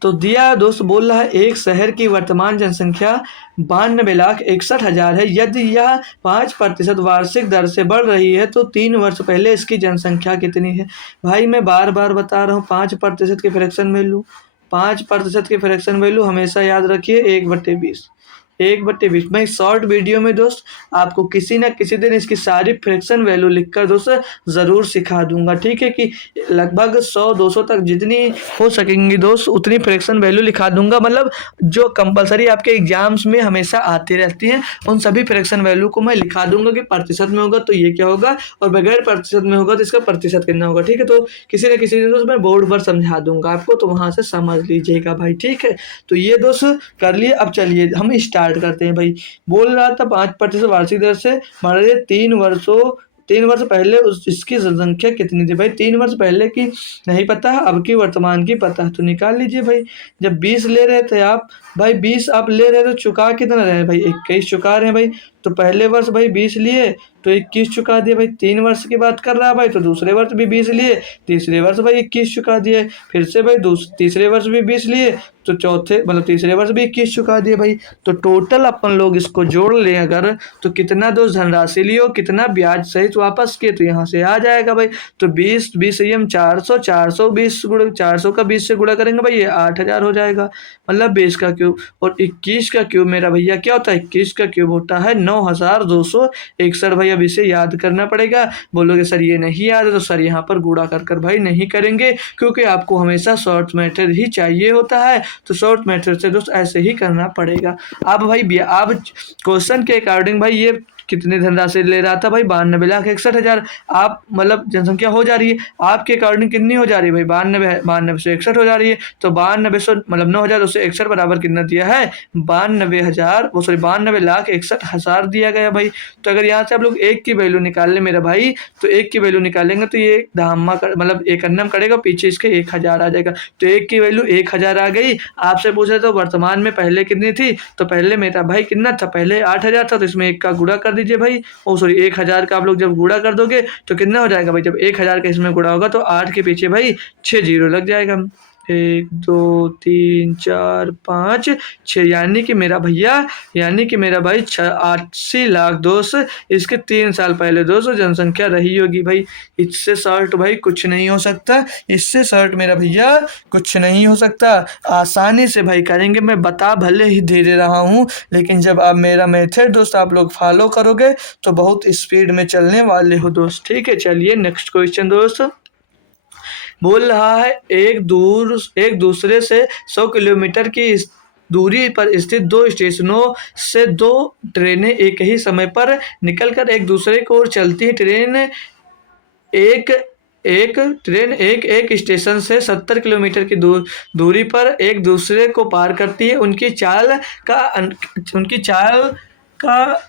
तो दिया दोस्त बोल रहा है एक शहर की वर्तमान जनसंख्या 92,61,000 है। यदि यह 5% वार्षिक दर से बढ़ रही है तो 3 वर्ष पहले इसकी जनसंख्या कितनी है। भाई मैं बार बार बता रहा हूँ 5% की फ्रैक्शन वैल्यू, 5% की फ्रैक्शन वैल्यू हमेशा याद रखिए 1/20, 1/20। मैं शॉर्ट वीडियो में दोस्त आपको किसी ना किसी दिन इसकी सारी फ्रैक्शन वैल्यू लिखकर दोस्त ज़रूर सिखा दूंगा, ठीक है, कि लगभग 100-200 तक जितनी हो सकेंगी दोस्त उतनी फ्रैक्शन वैल्यू लिखा दूंगा। मतलब जो कंपलसरी आपके एग्जाम्स में हमेशा आती रहती हैं उन सभी फ्रैक्शन वैल्यू को मैं लिखा दूंगा कि प्रतिशत में होगा तो ये क्या होगा, और बगैर प्रतिशत में होगा तो इसका प्रतिशत कितना होगा, ठीक है। तो किसी न किसी दिन दोस्त मैं बोर्ड पर समझा दूंगा आपको, तो वहाँ से समझ लीजिएगा भाई, ठीक है। तो ये दोस्त कर लिए। अब चलिए हम स्टार्ट करते हैं भाई। बोल रहा था 5% वार्षिक दर से बढ़ रही है, 3 वर्ष पहले इसकी जनसंख्या कितनी थी भाई। 3 वर्ष पहले की नहीं पता है, अब की वर्तमान की पता है, तो निकाल लीजिए भाई। जब 20 ले रहे थे आप भाई, 20 आप ले रहे थे, चुका कितना रहे भाई, 21 चुका रहे हैं भाई। तो पहले वर्ष भाई 20 लिए तो 21 चुका दिए भाई। 3 वर्ष की बात कर रहा है भाई, तो दूसरे वर्ष भी 20 लिए, तीसरे वर्ष भाई 21 चुका दिए। फिर से भाई तीसरे वर्ष भी 20 लिए, तो चौथे मतलब तीसरे वर्ष भी 21 चुका दिए भाई। तो टोटल अपन लोग इसको जोड़ लें अगर, तो कितना दोस्त धनराशि लियो, कितना ब्याज सहित वापस किए, तो यहाँ से आ जाएगा भाई। तो 20 हम 400, 400 का 20 से गुणा करेंगे भाई, ये 8,000 हो जाएगा, मतलब 20 का क्यूब। और 21 का क्यूब मेरा भैया क्या होता है, 21 का क्यूब होता है 9,261 भाई। अब इसे याद करना पड़ेगा। बोलोगे सर ये नहीं याद है, तो सर यहाँ पर गुणा कर भाई नहीं करेंगे, क्योंकि आपको हमेशा शॉर्ट मेथड ही चाहिए होता है। तो शॉर्ट मेथड से दोस्त ऐसे ही करना पड़ेगा। अब भाई अब क्वेश्चन के अकॉर्डिंग भाई ये कितने धनराशि ले रहा था भाई, 92,61,000। आप मतलब जनसंख्या हो जा रही है आपके अकॉर्डिंग कितनी हो जा रही है भाई, 92 से 61 हो जा रही है। तो 92 मतलब 9,261 बराबर कितना दिया है, 92,61,000 दिया गया भाई। तो अगर यहाँ से आप लोग एक की वैल्यू निकाल ले मेरा भाई, तो एक की वैल्यू निकालेंगे तो ये धामा मतलब एक अन्नम करेगा, पीछे इसके 1,000 आ जाएगा। तो एक की वैल्यू 1,000 आ गई। आपसे पूछे तो वर्तमान में पहले कितनी थी, तो पहले मेरा भाई कितना था, पहले 8,000 था, तो इसमें एक का गुणा कर दीजिए भाई। 1,000 का आप लोग जब गुणा कर दोगे तो कितना हो जाएगा भाई, जब 1,000 का इसमें गुणा होगा तो 8 के पीछे भाई 6 जीरो लग जाएगा, 1 2 3 4 5 6, यानी कि मेरा भाई 80 लाख दोस्त इसके 3 साल पहले दोस्तों जनसंख्या रही होगी भाई। इससे शॉर्ट भाई कुछ नहीं हो सकता, इससे शॉर्ट मेरा भैया कुछ नहीं हो सकता। आसानी से भाई करेंगे, मैं बता भले ही दे रहा हूँ, लेकिन जब आप मेरा मेथड दोस्त आप लोग फॉलो करोगे तो बहुत स्पीड में चलने वाले हो दोस्त। ठीक है, चलिए नेक्स्ट क्वेश्चन दोस्त। बोल रहा है एक दूसरे से 100 किलोमीटर की दूरी पर स्थित दो स्टेशनों से दो ट्रेनें एक ही समय पर निकलकर एक दूसरे की ओर चलती है। एक एक एक स्टेशन से 70 किलोमीटर की दूरी पर एक दूसरे को पार करती है। उनकी चाल का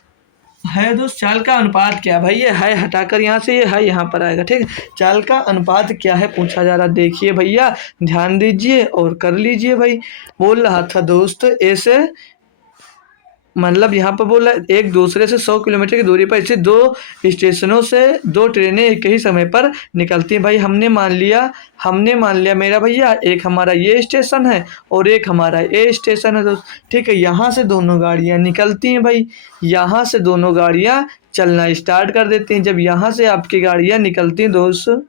है दोस्त, चाल का अनुपात क्या भाई? ये है हटाकर यहाँ से ये है यहाँ पर आएगा। ठीक है, चाल का अनुपात क्या है पूछा जा रहा, देखिए भैया ध्यान दीजिए और कर लीजिए भाई। बोल रहा था दोस्त ऐसे, मतलब यहाँ पर बोला एक दूसरे से 100 किलोमीटर की दूरी पर स्थित दो स्टेशनों से दो ट्रेनें एक ही समय पर निकलती हैं। भाई हमने मान लिया मेरा भैया, एक हमारा ये स्टेशन है और एक हमारा ये स्टेशन है दोस्त। ठीक है, यहाँ से दोनों गाड़ियाँ निकलती हैं भाई, यहाँ से दोनों गाड़ियाँ चलना स्टार्ट कर देती हैं। जब यहाँ से आपकी गाड़ियाँ निकलती हैं दोस्त,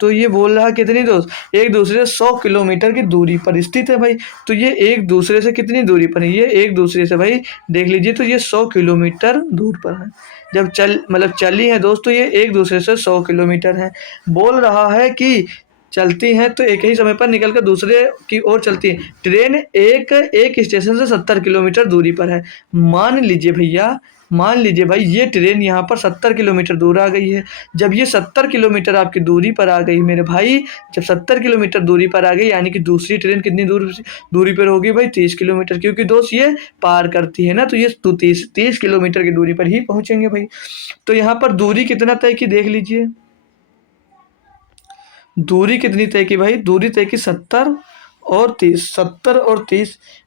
तो ये बोल रहा कितनी दोस्त, एक दूसरे से 100 किलोमीटर की दूरी पर स्थित है भाई। तो ये एक दूसरे से कितनी दूरी पर है? ये एक दूसरे से भाई देख लीजिए, तो ये 100 किलोमीटर दूर पर है। जब चली है दोस्तों, ये एक दूसरे से 100 किलोमीटर है। बोल रहा है कि चलती हैं तो एक ही समय पर निकलकर दूसरे की ओर चलती है। ट्रेन एक स्टेशन से 70 किलोमीटर दूरी पर है। मान लीजिए भाई ये ट्रेन यहाँ पर 70 किलोमीटर दूर आ गई है। जब ये 70 किलोमीटर आपकी दूरी पर आ गई मेरे भाई, जब 70 किलोमीटर दूरी पर आ गई, यानी कि दूसरी ट्रेन कितनी दूरी पर होगी भाई? 30 किलोमीटर, क्योंकि दोस्त ये पार करती है ना, तो ये 30 किलोमीटर की दूरी पर ही पहुँचेंगे भाई। तो यहाँ पर दूरी कितना तय की देख लीजिए, दूरी कितनी तय की भाई? दूरी तय की 70 और 30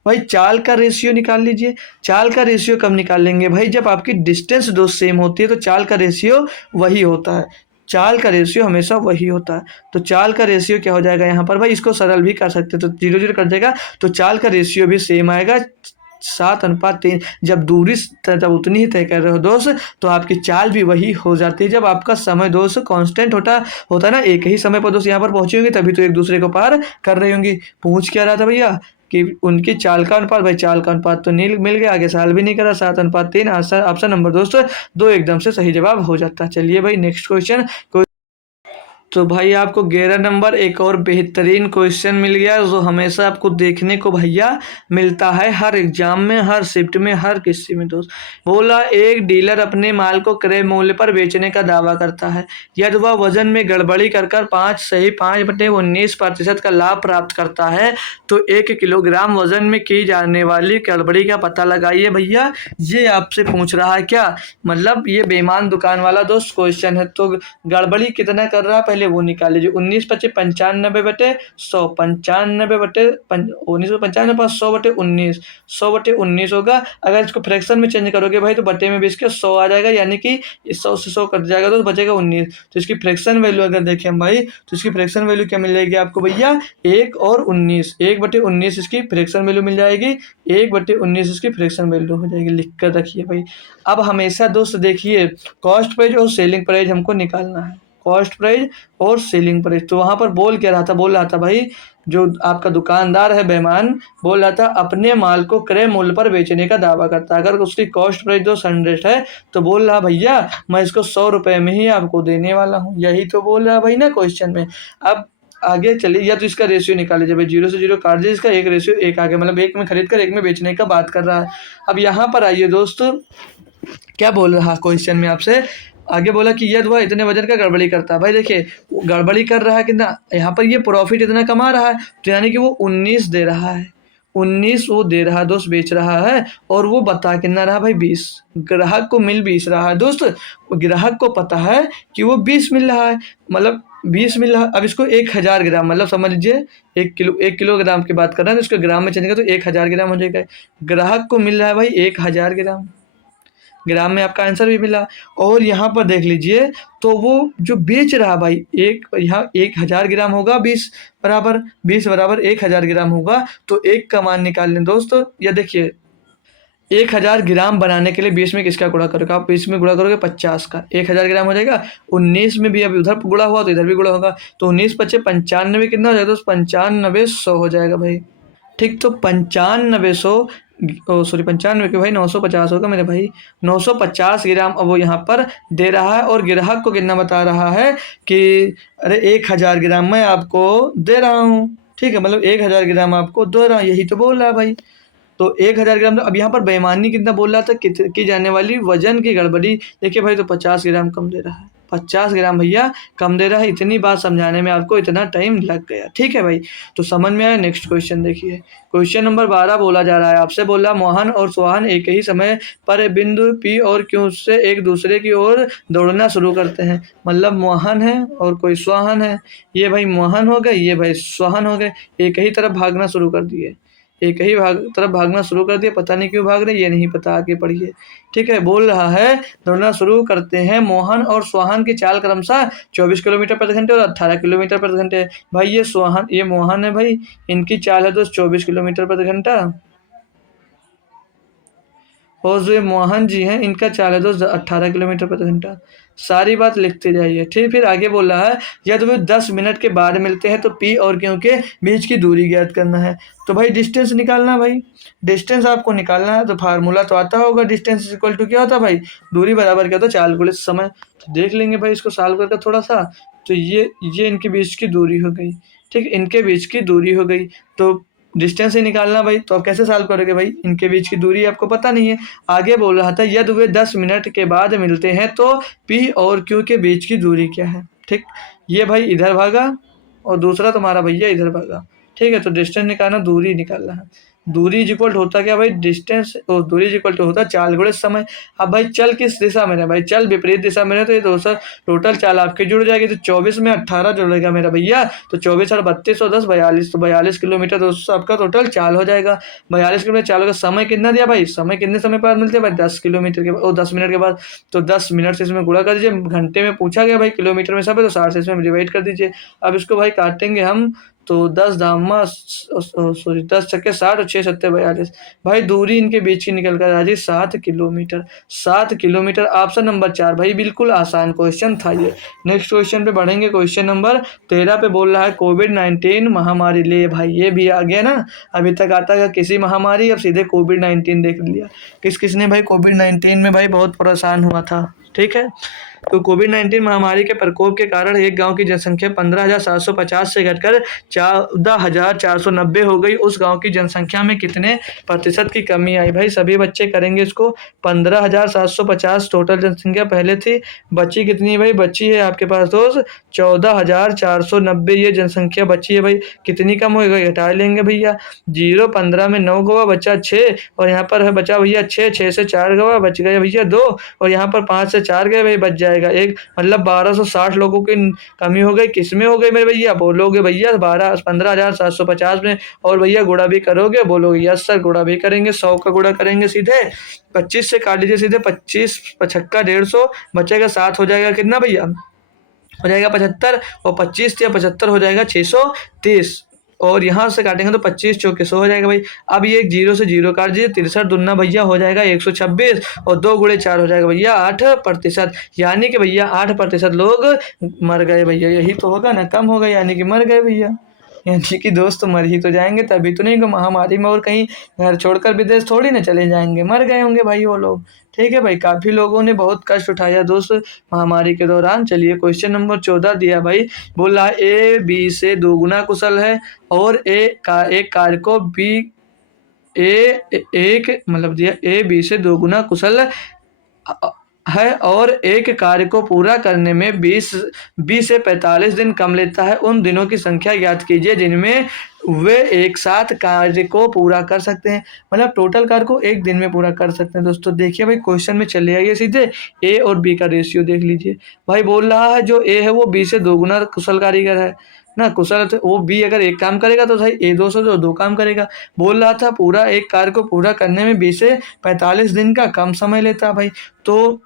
भाई। चाल का रेशियो निकाल लीजिए। चाल का रेशियो कब निकाल लेंगे भाई? जब आपकी डिस्टेंस दो सेम होती है तो चाल का रेशियो वही होता है। चाल का रेशियो हमेशा वही होता है। तो चाल का रेशियो क्या हो जाएगा यहाँ पर भाई? इसको सरल भी कर सकते, तो 0 0 कर जाएगा, तो चाल का रेशियो भी सेम आएगा 7:3। जब दूरी तब उतनी ही तय कर रहे हो दोस्त, तो आपकी चाल भी वही हो जाती है। जब आपका समय दोस्त कांस्टेंट होता ना, एक ही समय पर दोस्त यहाँ पर पहुंची होंगी, तभी तो एक दूसरे को पार कर रही होंगी। पूछ क्या रहा था भैया कि उनकी चाल का अनुपात, भाई चाल का अनुपात तो नील मिल गया, आगे साल भी नहीं करा, 7:3। ऑप्शन नंबर दोस्त 2 एकदम से सही जवाब हो जाता है। चलिए भाई नेक्स्ट क्वेश्चन। तो भाई आपको 11 नंबर एक और बेहतरीन क्वेश्चन मिल गया, जो हमेशा आपको देखने को भैया मिलता है हर एग्जाम में, हर शिफ्ट में, हर किसी में दोस्त। बोला एक डीलर अपने माल को क्रय मूल्य पर बेचने का दावा करता है। यदि वह वजन में गड़बड़ी कर 5.19% का लाभ प्राप्त करता है तो 1 किलोग्राम वजन में की जाने वाली गड़बड़ी का पता लगाइए। भैया ये आपसे पूछ रहा है क्या, मतलब ये बेईमान दुकान वाला दोस्त क्वेश्चन है। तो गड़बड़ी कितना कर रहा है पहले वो निकाल लीजिए। 19/95/100, 1995 100/19 होगा। अगर इसको फ्रैक्शन में चेंज करोगे भाई तो बटे में 20 के 100 आ जाएगा, यानी कि 100 से 100 कट जाएगा तो बचेगा 19। तो इसकी फ्रैक्शन वैल्यू अगर देखें हम भाई, तो इसकी फ्रैक्शन वैल्यू क्या मिल जाएगी आपको भैया? 1 और 19, 1/19 इसकी फ्रैक्शन वैल्यू मिल जाएगी, 1/19 इसकी फ्रैक्शन वैल्यू हो जाएगी। लिख कर रखिए भाई। अब हमेशा दोस्त देखिए, कॉस्ट प्राइस और सेलिंग प्राइस हमको निकालना है, कॉस्ट प्राइस और सेलिंग प्राइस। तो वहाँ पर बोल रहा था भाई, जो आपका दुकानदार है बेईमान, बोल रहा था अपने माल को क्रय मूल्य पर बेचने का दावा करता है। अगर उसकी कॉस्ट प्राइस 200 है तो बोल रहा भैया मैं इसको 100 रुपये में ही आपको देने वाला हूँ। यही तो बोल रहा भाई ना क्वेश्चन में। अब आगे चलिए, या तो इसका रेशियो निकाल लीजिए भाई, 0 से 0 काट दीजिए, इसका एक रेशियो एक आगे, मतलब एक में खरीद कर एक में बेचने का बात कर रहा है। अब यहाँ पर आइए दोस्त, क्या बोल रहा क्वेश्चन में आपसे, आगे बोला कि यदि वह इतने वजन का गड़बड़ी करता है। भाई देखिए गड़बड़ी कर रहा है कितना, यहाँ पर ये प्रॉफिट इतना कमा रहा है, तो यानी कि वो 19 दे रहा है, 19 वो दे रहा है दोस्त, बेच रहा है, और वो बता कितना रहा भाई 20। ग्राहक को मिल 20 रहा है दोस्त, ग्राहक को पता है कि वो 20 मिल रहा है, मतलब 20 मिल रहा है। अब इसको 1000 ग्राम, मतलब समझ लीजिए 1 किलोग्राम की बात कर रहे हैं, तो इसको ग्राम में चलेगा तो 1000 ग्राम हो जाएगा। ग्राहक को मिल रहा है भाई 1000 ग्राम, ग्राम में आपका आंसर भी मिला। और यहाँ पर देख लीजिए, तो वो जो बेच रहा भाई, एक यहाँ 1000 ग्राम होगा, 20 बराबर 1000 ग्राम होगा, तो एक का मान निकाल लें दोस्तों। या देखिए 1000 ग्राम बनाने के लिए 20 में किसका गुणा करोगे आप? 20 में गुणा करोगे 50 का, 1000 ग्राम हो जाएगा। 19 में भी अभी उधर गुणा हुआ तो इधर भी गुणा होगा, तो 19 पचे 95, कितना हो जाएगा दोस्त? 95 100 हो जाएगा भाई। ठीक, तो 9500, सॉरी 95 के भाई 950 होगा मेरे भाई। 950 ग्राम अब वो यहाँ पर दे रहा है, और ग्राहक को कितना बता रहा है कि अरे 1000 ग्राम मैं आपको दे रहा हूँ। ठीक है, मतलब 1000 ग्राम आपको दे रहा हूँ, यही तो बोल रहा है भाई। तो 1000 ग्राम, तो अब यहाँ पर बेईमानी कितना बोल रहा था, की जाने वाली वजन की गड़बड़ी। देखिए भाई, तो 50 ग्राम कम दे रहा है, 50 ग्राम भैया कम दे रहा है। इतनी बात समझाने में आपको इतना टाइम लग गया। ठीक है भाई, तो समझ में आया। नेक्स्ट क्वेश्चन देखिए, क्वेश्चन नंबर 12 बोला जा रहा है आपसे, बोला मोहन और सोहन एक ही समय पर बिंदु पी और क्यू से एक दूसरे की ओर दौड़ना शुरू करते हैं। मतलब मोहन है और कोई सोहन है, ये भाई मोहन हो गए, ये भाई सोहन हो गए, एक ही तरफ भागना शुरू कर दिए, एक ही तरफ भागना शुरू कर दिया। पता नहीं क्यों भाग रहे, ये नहीं पता, आगे पढ़िए। ठीक है, बोल रहा है दौड़ना शुरू करते हैं। मोहन और सोहन की चाल क्रमशः 24 किलोमीटर प्रति घंटे और 18 किलोमीटर प्रति घंटे। भाई ये मोहन है भाई, इनकी चाल है दोस्त 24 किलोमीटर प्रति घंटा, और जो ये मोहन जी हैं इनका चाल है दोस्त 18 किलोमीटर प्रति घंटा। सारी बात लिखते जाइए। ठीक, फिर आगे बोल रहा है या तो वे 10 मिनट के बाद मिलते हैं तो पी और क्यू के बीच की दूरी ज्ञात करना है। तो भाई डिस्टेंस निकालना, भाई डिस्टेंस आपको निकालना है, तो फार्मूला तो आता होगा, डिस्टेंस इक्वल टू क्या होता है भाई? दूरी बराबर क्या होता है? चाल गुणित समय। तो देख लेंगे भाई इसको सॉल्व करके थोड़ा सा। तो ये इनके बीच की दूरी हो गई। ठीक, इनके बीच की दूरी हो गई, तो डिस्टेंस ही निकालना भाई। तो आप कैसे सॉल्व करोगे भाई? इनके बीच की दूरी आपको पता नहीं है। आगे बोल रहा था यदि वे 10 मिनट के बाद मिलते हैं तो पी और क्यू के बीच की दूरी क्या है। ठीक, ये भाई इधर भागा और दूसरा तुम्हारा भैया इधर भागा। ठीक है, तो डिस्टेंस निकालना, दूरी निकालना है। दूरी इज इक्वल होता क्या भाई? डिस्टेंस, और दूरी इज इक्वल टू होता चाल गुणित समय। अब भाई चल किस दिशा में है भाई? चल विपरीत दिशा में है, तो ये दोस्तों टोटल चाल आपकी जुड़ जाएगी। तो 24 में 18 जुड़ेगा मेरा भैया, तो 24 और 32 और 10 42, तो 42 किलोमीटर दोस्तों आपका टोटल चाल हो जाएगा। 42 किलोमीटर चाल होगा। समय कितना दिया भाई? समय कितने समय बाद मिलते हैं भाई? 10 किलोमीटर के बाद, 10 मिनट के बाद। तो 10 मिनट से इसमें गुणा कर दीजिए, घंटे में पूछा गया भाई, किलोमीटर में सब है तो 60 से इसमें डिवाइड कर दीजिए। अब इसको भाई काटेंगे हम, तो 10 धामा सॉरी 10 छक्के 60 और 6 सत्ते 42। भाई दूरी इनके बीच की निकल कर आ रही 7 किलोमीटर। 7 किलोमीटर, ऑप्शन नंबर 4 भाई, बिल्कुल आसान क्वेश्चन था ये। नेक्स्ट क्वेश्चन पे बढ़ेंगे, क्वेश्चन नंबर 13 पे बोल रहा है कोविड-19 महामारी। ले भाई ये भी आ गया ना, अभी तक आता था किसी महामारी, अब सीधे कोविड-19 देख लिया। किसने भाई कोविड-19 में भाई बहुत परेशान हुआ था। ठीक है, तो कोविड-19 महामारी के प्रकोप के कारण एक गांव की जनसंख्या 15,750 से घटकर 14,490 हो गई। उस गांव की जनसंख्या में कितने प्रतिशत की कमी आई? भाई सभी बच्चे करेंगे इसको। 15,750 टोटल जनसंख्या पहले थी, बची कितनी भाई? बची है आपके पास दोस्त 14,490, ये जनसंख्या बची है भाई। कितनी कम हो गई? घटा लेंगे भैया, 0 15 में 9 गवा बचा 6, और यहाँ पर है बचा भैया 6 से 4 गवा बच गए भैया 2, और यहाँ पर 5 से 4 गए भाई, बच जाएगा 1। मतलब 1260 लोगों की कमी हो गई। किसमें हो गई मेरे भैया? बोलोगे भैया 15,750 में, और भैया गुणा भी करोगे? बोलोगे यस सर गुणा भी करेंगे। 100 का गुणा करेंगे सीधे, 25 से काट लीजिए सीधे, 25 पचक्का 150 बचेगा 7 हो जाएगा कितना भैया? हो जाएगा 75, और 25 या 75 हो जाएगा 630, और यहाँ से काटेंगे तो 25 चौके 100 हो जाएगा भाई। अब ये 0 से 0 काट दीजिए, 63 दुना भैया हो जाएगा 126, और 2 गुणे 4 हो जाएगा भैया 8%। यानी कि भैया 8% लोग मर गए भैया, यही तो होगा ना, कम हो गए यानी कि मर गए भैया। यानी कि दोस्त मर ही तो जाएंगे, तभी तो नहीं कि महामारी में और कहीं घर छोड़कर विदेश थोड़ी ना चले जाएंगे, मर गए होंगे भाई वो लोग। ठीक है भाई, काफ़ी लोगों ने बहुत कष्ट उठाया दोस्त महामारी के दौरान। चलिए क्वेश्चन नंबर 14 दिया भाई, बोल रहा है ए बी से दोगुना कुशल है, और एक कार्य को बी एक मतलब दिया ए बी से दोगुना कुशल है, और एक कार्य को पूरा करने में 20 से 45 दिन कम लेता है। उन दिनों की संख्या ज्ञात कीजिए जिनमें वे एक साथ कार्य को पूरा कर सकते हैं। मतलब टोटल कार्य को एक दिन में पूरा कर सकते हैं। दोस्तों देखिए भाई, क्वेश्चन में चले आइए सीधे, ए और बी का रेशियो देख लीजिए। भाई बोल रहा है जो ए है वो बी से दोगुना कुशल कारीगर है, ना, कुशल तो वो बी अगर एक काम करेगा तो भाई ए 200 जो दो काम करेगा। बोल रहा था पूरा एक कार्य को पूरा करने में 20 से 45 दिन का कम समय लेता भाई। तो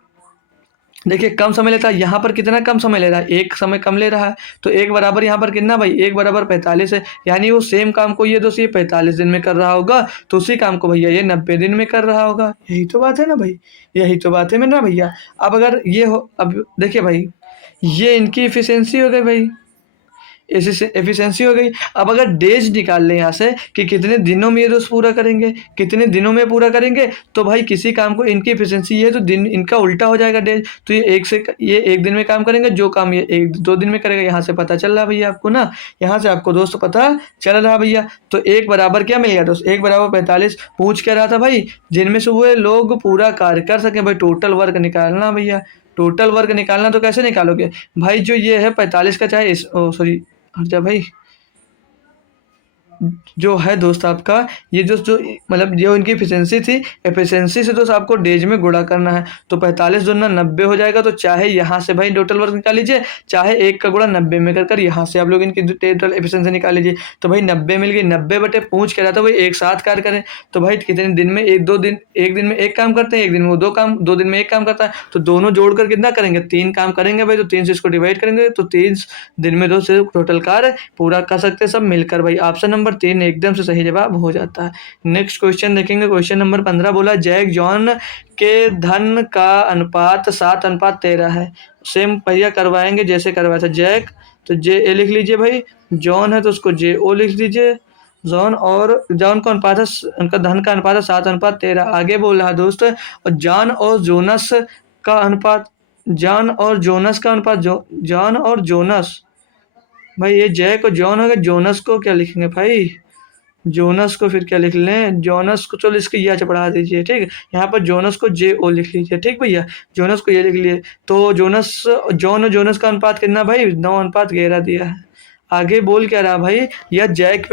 देखिए कम समय लेता है, यहाँ पर कितना कम समय ले रहा है, एक समय कम ले रहा है। तो एक बराबर यहाँ पर कितना भाई, एक बराबर 45 है, यानी वो सेम काम को ये दोस्त ये 45 दिन में कर रहा होगा, तो उसी काम को भैया ये 90 दिन में कर रहा होगा। यही तो बात है ना भाई, यही तो बात है मेरा ना भैया। अब अगर ये हो, अब देखिए भाई ये इनकी इफिशियंसी हो गई भाई, एफिशिएंसी हो गई। अब अगर डेज निकाल लें यहाँ से कि कितने दिनों में ये दोस्त पूरा करेंगे, कितने दिनों में पूरा करेंगे, तो भाई किसी काम को इनकी एफिशिएंसी ये है तो दिन इनका उल्टा हो जाएगा डेज। तो ये एक दिन में काम करेंगे, जो काम ये एक दो दिन में करेगा। यहाँ से पता चल रहा भैया आपको ना, यहाँ से आपको दोस्त पता चल रहा भैया। तो एक बराबर क्या मिल गया दोस्त, एक बराबर 45। पूछ क्या रहा था भाई, जिनमें से वो लोग पूरा कार्य कर सके भाई, टोटल वर्क निकालना भैया। टोटल वर्क निकालना तो कैसे निकालोगे भाई, जो ये है 45 का चाहे सॉरी हट जा भाई, जो है दोस्त आपका ये जो मतलब जो इनकी एफिशिएंसी थी, एफिशिएंसी से दोस्त आपको डेज में गुणा करना है। तो 45 दूना 90 हो जाएगा। तो चाहे यहाँ से भाई टोटल वर्क निकाल लीजिए, चाहे एक का गुणा 90 में कर यहाँ से आप लोग इनकी टोटल एफिशिएंसी निकाल लीजिए। तो भाई 90 मिल गई, 90 बटे पूछ के रहा था भाई एक साथ कार्य करें। तो भाई कितने दिन में, एक दिन में एक काम करते हैं, एक दिन में वो दो काम, 2 दिन में एक काम करता है। तो दोनों जोड़कर कितना करेंगे, 3 काम करेंगे भाई। तो 3 से इसको डिवाइड करेंगे तो 3 दिन में दोस्त टोटल कार्य पूरा कर सकते हैं सब मिलकर भाई। ऑप्शन नंबर 3 एकदम से सही जवाब हो जाता है। नेक्स्ट क्वेश्चन देखेंगे, क्वेश्चन नंबर 15 बोला जैक जॉन के धन का अनुपात 7:13 है। सेम भैया करवाएंगे जैसे करवाया था जैक, तो जे ए लिख लीजिए भाई, जॉन है तो उसको जे ओ लिख दीजिए। जॉन का अनुपात है, उनका धन का अनुपात है 7:13। आगे बोल रहा दोस्त, और जॉन और जोनस का अनुपात, जॉन और जोनस का अनुपात, जॉन और जोनस भाई, ये जैक और जॉन हो गए, जोनस को क्या लिखेंगे भाई, जोनस को फिर क्या लिख लें, जोनस को चलो इसके यहाँ पढ़ा दीजिए, ठीक है। यहाँ पर जोनस को जे ओ लिख लीजिए, ठीक भैया, जोनस को ये लिख लिए। तो जॉन और जोनस का अनुपात कितना भाई, 9:11 दिया है। आगे बोल क्या रहा भाई, यह जैक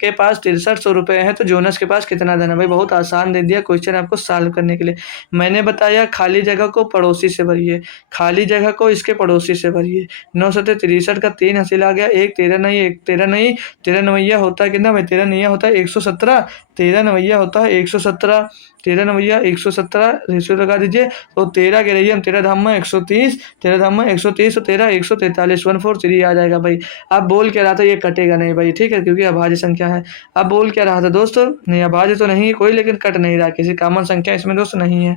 के पास 6300 रुपये हैं, तो जोनस के पास कितना धन है भाई। बहुत आसान दे दिया क्वेश्चन आपको सॉल्व करने के लिए। मैंने बताया खाली जगह को पड़ोसी से भरिए, खाली जगह को इसके पड़ोसी से भरिए। 9 का 3 हासिल आ गया, एक 13 नहीं, एक 13 नहीं, 13 नवैया होता है कितना भाई, 13 नैया होता है 117, 13 नवैया होता है 117, 13 नवैया 117 रेशियो लगा दीजिए। तो 13 के रहिए हम, 13 धाम में 130, 13 धाम में 130 और 13 143, 143 आ जाएगा भाई। अब बोल क्या रहा था, ये कटेगा नहीं भाई, ठीक है, क्योंकि अभाज्य संख्या है। अब बोल क्या रहा था दोस्तों, नहीं अभाज्य तो नहीं है कोई, लेकिन कट नहीं रहा, किसी कॉमन संख्या इसमें दोस्त नहीं है।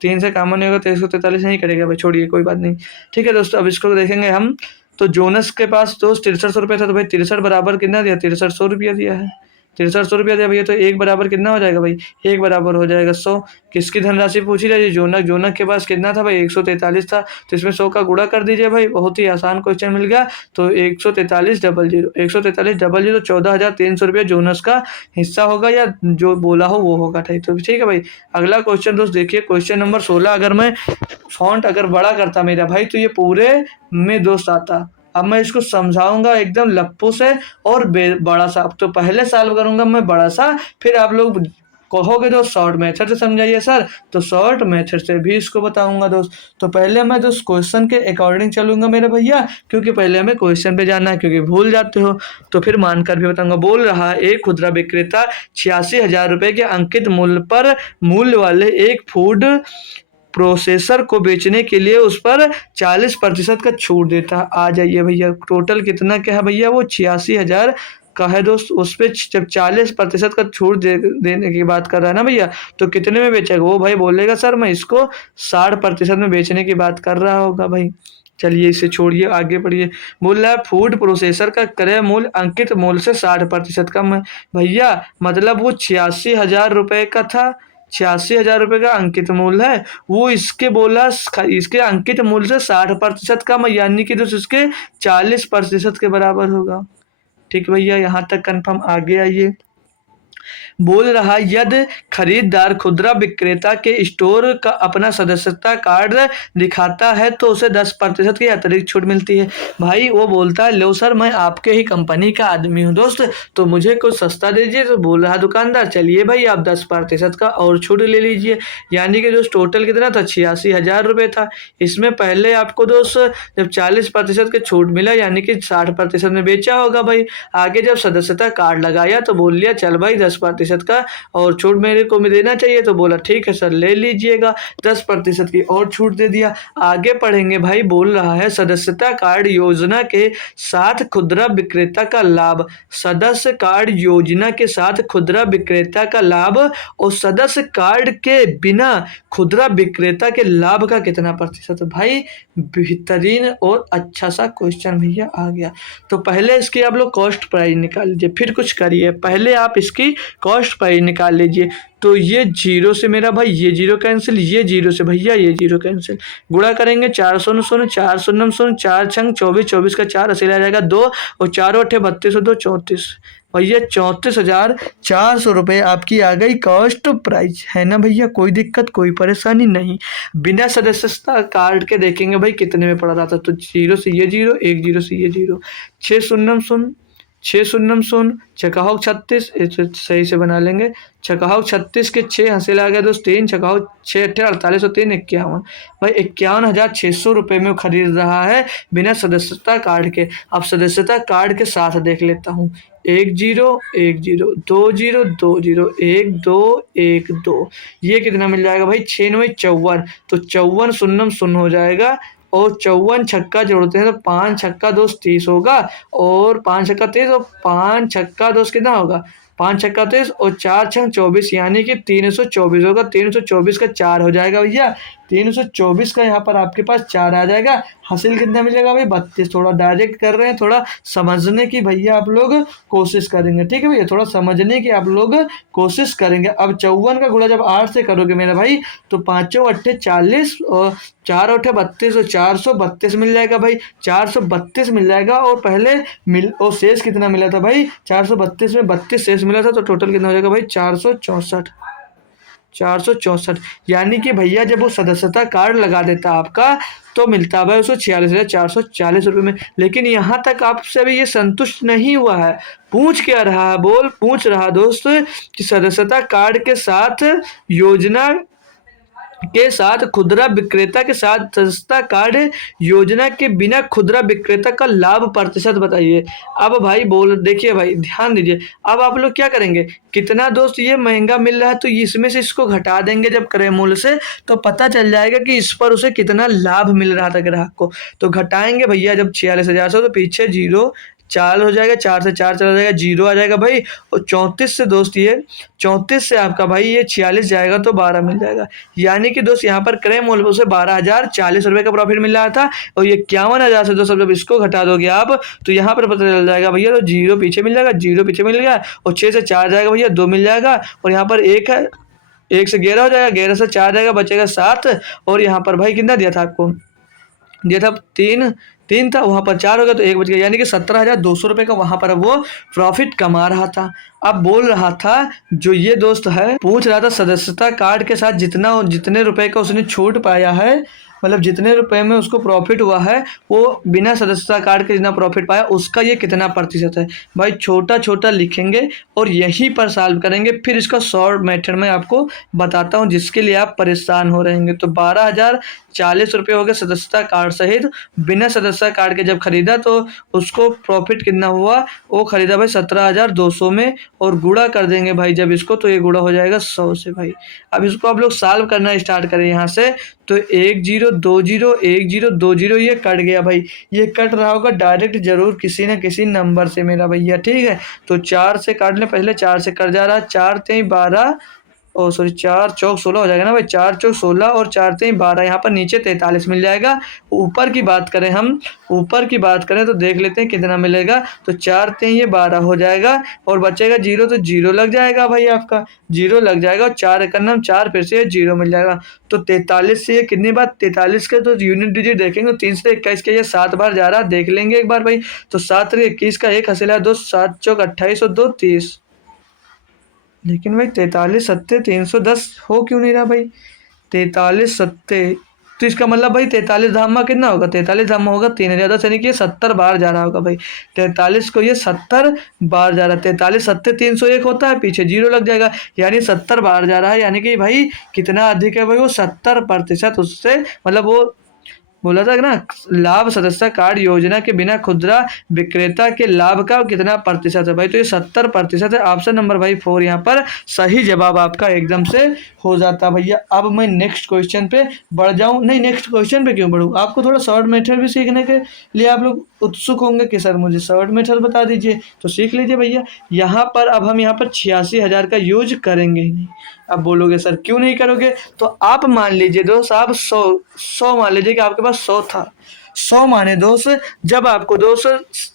3 से कॉमन नहीं होगा तो 143 नहीं करेगा भाई, छोड़िए कोई बात नहीं, ठीक है दोस्तों। अब इसको देखेंगे हम। तो जोनस के पास दोस्त 6300 रुपये था, तो भाई 63 बराबर कितना दिया, 6300 रुपया दिया है, 6300 रुपया दिया भैया। तो एक बराबर कितना हो जाएगा भाई, एक बराबर हो जाएगा 100। किसकी धनराशि पूछी रही है, जोनक के पास कितना था भाई, 143 था। तो इसमें 100 का गुणा कर दीजिए भाई, बहुत ही आसान क्वेश्चन मिल गया। तो 143 डबल जीरो 14,300 रुपया जोनस का हिस्सा होगा, या जो बोला हो वो होगा, तो ठीक है भाई। अगला क्वेश्चन दोस्त देखिए, क्वेश्चन नंबर 16। अगर मैं फॉन्ट अगर बड़ा करता मेरा भाई, तो ये पूरे में दोस्त आता। अब मैं इसको समझाऊंगा एकदम लप्पू से और बड़ा सा। तो पहले सॉल्व करूंगा मैं बड़ा सा, फिर आप लोग कहोगे दोस्त शॉर्ट मेथड से समझाइए सर, तो शॉर्ट मेथड से भी इसको बताऊंगा दोस्त। तो पहले मैं दोस्त क्वेश्चन के अकॉर्डिंग चलूंगा मेरे भैया, क्योंकि पहले हमें क्वेश्चन पे जाना है, क्योंकि भूल जाते हो। तो फिर मानकर भी बताऊंगा। बोल रहा है एक खुदरा विक्रेता 86,000 रुपए के अंकित मूल्य वाले एक फूड प्रोसेसर को बेचने के लिए उस पर 40% का छूट देता। आ जाइए भैया, टोटल कितना क्या है भैया, वो 86,000 का है दोस्त। उस पर जब 40% का छूट देने की बात कर रहा है ना भैया, तो कितने में बेचेगा वो भाई, बोलेगा सर मैं इसको 60% में बेचने की बात कर रहा होगा भाई। चलिए इसे छोड़िए, आगे बढ़िए। बोल रहा है फूड प्रोसेसर का क्रय मूल्य अंकित मूल्य से 60% कम है भैया, मतलब वो 86,000 रुपये का था, 86,000 रुपये का अंकित मूल्य है, वो इसके बोला इसके अंकित मूल्य से 60% कम है, यानी कि दोस्त इसके 40% के बराबर होगा। ठीक भैया, यहाँ तक कंफर्म। आगे आइए, बोल रहा यदि खरीदार खुदरा विक्रेता के स्टोर का अपना सदस्यता कार्ड दिखाता है तो उसे 10% की अतिरिक्त छूट मिलती है। भाई वो बोलता है लो सर मैं आपके ही कंपनी का आदमी हूँ दोस्त, तो मुझे कुछ सस्ता दीजिए। तो बोल रहा दुकानदार चलिए भाई आप 10% का और छूट ले लीजिए। यानी कि जो टोटल कितना था 86,000 रुपये था। इसमें पहले आपको दोस्त जब 40% के छूट मिला यानी कि 60% में बेचा होगा भाई। आगे जब सदस्यता कार्ड लगाया तो बोल लिया चल भाई 10% का और छूट मेरे को में देना चाहिए। तो बोला ठीक है सर ले लीजिएगा, 10% की और छूट दे दिया। आगे पढ़ेंगे भाई। बोल रहा है सदस्यता कार्ड योजना के साथ खुदरा विक्रेता का लाभ। सदस्य कार्ड योजना के साथ खुदरा विक्रेता का लाभ और सदस्य कार्ड के बिना खुदरा विक्रेता के लाभ का कितना प्रतिशत। भाई बेहतरीन और अच्छा सा क्वेश्चन भैया आ गया। तो पहले इसकी आप लोग कॉस्ट प्राइस निकाल लीजिए, फिर कुछ करिए। पहले आप इसकी कॉस्ट प्राइस निकाल लीजिए। तो ये जीरो से मेरा भाई ये जीरो कैंसिल, ये जीरो से भैया ये जीरो कैंसिल। गुणा करेंगे 400 4 शून्य 4 छंग 24, 24 का 4 अस्सी आ जाएगा 2 और 4 अट्ठे 32 और 2 34। भैया 34,400 रुपये आपकी आ गई कॉस्ट प्राइस, है ना भैया। कोई दिक्कत कोई परेशानी नहीं। बिना सदस्यता कार्ड के देखेंगे भाई कितने में पड़ रहा था। तो जीरो से ये जीरो, एक जीरो से ये जीरो, 6 शून्य शून्य 6 शून्य शून्य छकाहो 36, सही से बना लेंगे। छकाहो 36 के 6 हासिल आ गया दोस्त 3, छकाहो 6 अट्ठे 48 और 3 51। भाई 51,600 रुपये में खरीद रहा है बिना सदस्यता कार्ड के। अब सदस्यता कार्ड के साथ देख लेता हूँ। 1 0 1 0 2 0 2 0 1 2 1 2, ये कितना मिल जाएगा भाई 6 9 54। तो 54 शून्य शून्य हो जाएगा और 54 छक्का जोड़ते हैं तो 5 छक्का दोस्त 30 होगा और 5 छक्का 30 और 5 छक्का दोस्त कितना होगा 5 छक्का 30 और 4 छंग 24 यानी कि 324 होगा। 324 का 4 हो जाएगा भैया। 324 का यहाँ पर आपके पास 4 आ जाएगा। हासिल कितना मिलेगा भाई 32। थोड़ा डायरेक्ट कर रहे हैं, थोड़ा समझने की भैया आप लोग कोशिश करेंगे, ठीक है भैया। थोड़ा समझने की आप लोग कोशिश करेंगे। अब 54 का गुणा जब 8 से करोगे मेरा भाई तो 5 अट्ठे 40 और 4 अट्ठे 32 और 432 मिल जाएगा भाई। 432 मिल जाएगा और पहले और शेष कितना मिला था भाई 432 में 32 शेष मिला था। तो टोटल कितना हो जाएगा भाई 464। 464 यानी कि भैया जब वो सदस्यता कार्ड लगा देता आपका तो मिलता है भाई उसको 46,440 रुपये में। लेकिन यहाँ तक आपसे अभी ये संतुष्ट नहीं हुआ है। पूछ क्या रहा है, पूछ रहा दोस्त कि सदस्यता कार्ड के साथ योजना के साथ खुदरा विक्रेता के साथ सस्ता कार्ड योजना के बिना खुदरा विक्रेता का लाभ प्रतिशत बताइए। अब भाई बोल देखिए भाई ध्यान दीजिए। अब आप लोग क्या करेंगे, कितना दोस्त ये महंगा मिल रहा है तो इसमें से इसको घटा देंगे जब क्रय मूल्य से, तो पता चल जाएगा कि इस पर उसे कितना लाभ मिल रहा था ग्राहक को। तो घटाएंगे भैया जब 46,000 से तो पीछे जीरो 4 हो जाएगा, 4 से 4 चला जाएगा, जीरो आ जाएगा भाई। और 34 से दोस्त ये 34 से आपका भाई ये 46 जाएगा तो 12 मिल जाएगा। यानी कि दोस्त यहाँ पर क्रय मूल्य से 12,040 रुपये का प्रॉफिट मिल रहा था और ये 51,000 से दोस्त जब इसको घटा दोगे आप तो यहाँ पर पता चल जाएगा भैया। तो जीरो पीछे मिल जाएगा, जीरो पीछे मिल गया और 6 से 4 जाएगा भैया 2 मिल जाएगा और यहाँ पर 1 है, 1 से 11 हो जाएगा, 11 से 4 जाएगा बचेगा 7 और यहाँ पर भाई कितना दिया था आपको, दिया था 3 था, वहाँ पर 4 हो गया तो 1 बच गया। यानी कि 17,200 रुपये का वहाँ पर वो प्रॉफिट कमा रहा था। अब बोल रहा था जो ये दोस्त है पूछ रहा था सदस्यता कार्ड के साथ जितने रुपए का उसने छूट पाया है, मतलब जितने रुपए में उसको प्रॉफिट हुआ है वो बिना सदस्यता कार्ड के जितना प्रॉफिट पाया उसका ये कितना प्रतिशत है। भाई छोटा छोटा लिखेंगे और यहीं पर सॉल्व करेंगे। फिर इसका शॉर्ट मेथड में आपको बताता हूँ जिसके लिए आप परेशान हो रहेंगे। तो 12,040 रुपये हो गए सदस्यता कार्ड सहित। बिना सदस्यता कार्ड के जब खरीदा तो उसको प्रॉफिट कितना हुआ, वो खरीदा भाई 17,200 में और गुणा कर देंगे भाई जब इसको तो ये गुणा हो जाएगा 100 से भाई। अब इसको आप लोग सॉल्व करना स्टार्ट करें यहाँ से। तो 1 0 2 0 1 0 2 0 ये कट गया भाई। ये कट रहा होगा डायरेक्ट जरूर किसी न किसी नंबर से मेरा भैया, ठीक है। तो 4 से काट लें, पहले 4 से कट जा रहा है, 4 3 12 और सॉरी 4 चौक 16 हो जाएगा ना भाई, 4 चौक 16 और 4 3 12, यहाँ पर नीचे 43 मिल जाएगा। ऊपर की बात करें हम, ऊपर की बात करें तो देख लेते हैं कितना मिलेगा। तो 4 3 ये 12 हो जाएगा और बचेगा जीरो, तो जीरो लग जाएगा भाई, आपका जीरो लग जाएगा और 4 एकन्नम 4 फिर से जीरो मिल जाएगा। तो 43 से ये कितनी बार 43 के तो यूनिट डिजिट देखेंगे तो 3 से 21 के ये 7 बार जा रहा है, देख लेंगे एक बार भाई। तो 7 से 21 का 1 हासिल है 2, 7 चौक 28 और 2 30, लेकिन भाई 43 सत्ते 310 हो क्यों नहीं रहा भाई? 43 सत्ते, तो इसका मतलब भाई 43 धामा कितना होगा? 43 धामा होगा 3,010, यानी कि ये 70 बार जा रहा होगा भाई। 43 को ये 70 बार जा रहा है। 43 सत्ते 301 होता है, पीछे जीरो लग जाएगा, यानी 70 बार जा रहा है। यानी कि भाई कितना अधिक है भाई? वो 70% उससे, मतलब वो बोला था ना, लाभ सदस्य कार्ड योजना के बिना खुदरा विक्रेता के लाभ का कितना प्रतिशत है भाई? तो ये 70% है। ऑप्शन नंबर भाई 4 यहाँ पर सही जवाब आपका एकदम से हो जाता भैया। अब मैं नेक्स्ट क्वेश्चन पे बढ़ जाऊं? नहीं, नेक्स्ट क्वेश्चन पे क्यों बढ़ूं? आपको थोड़ा शॉर्ट मेथड भी सीखने के लिए आप लोग उत्सुक होंगे कि सर मुझे शॉर्ट मेथड बता दीजिए, तो सीख लीजिए भैया। यहाँ पर अब हम यहाँ पर 86,000 का यूज करेंगे ही नहीं। अब बोलोगे सर क्यों नहीं करोगे? तो आप मान लीजिए दोस्त, आप 100 मान लीजिए कि आपके पास 100 था। 100 माने दोस्त, जब आपको दोस्त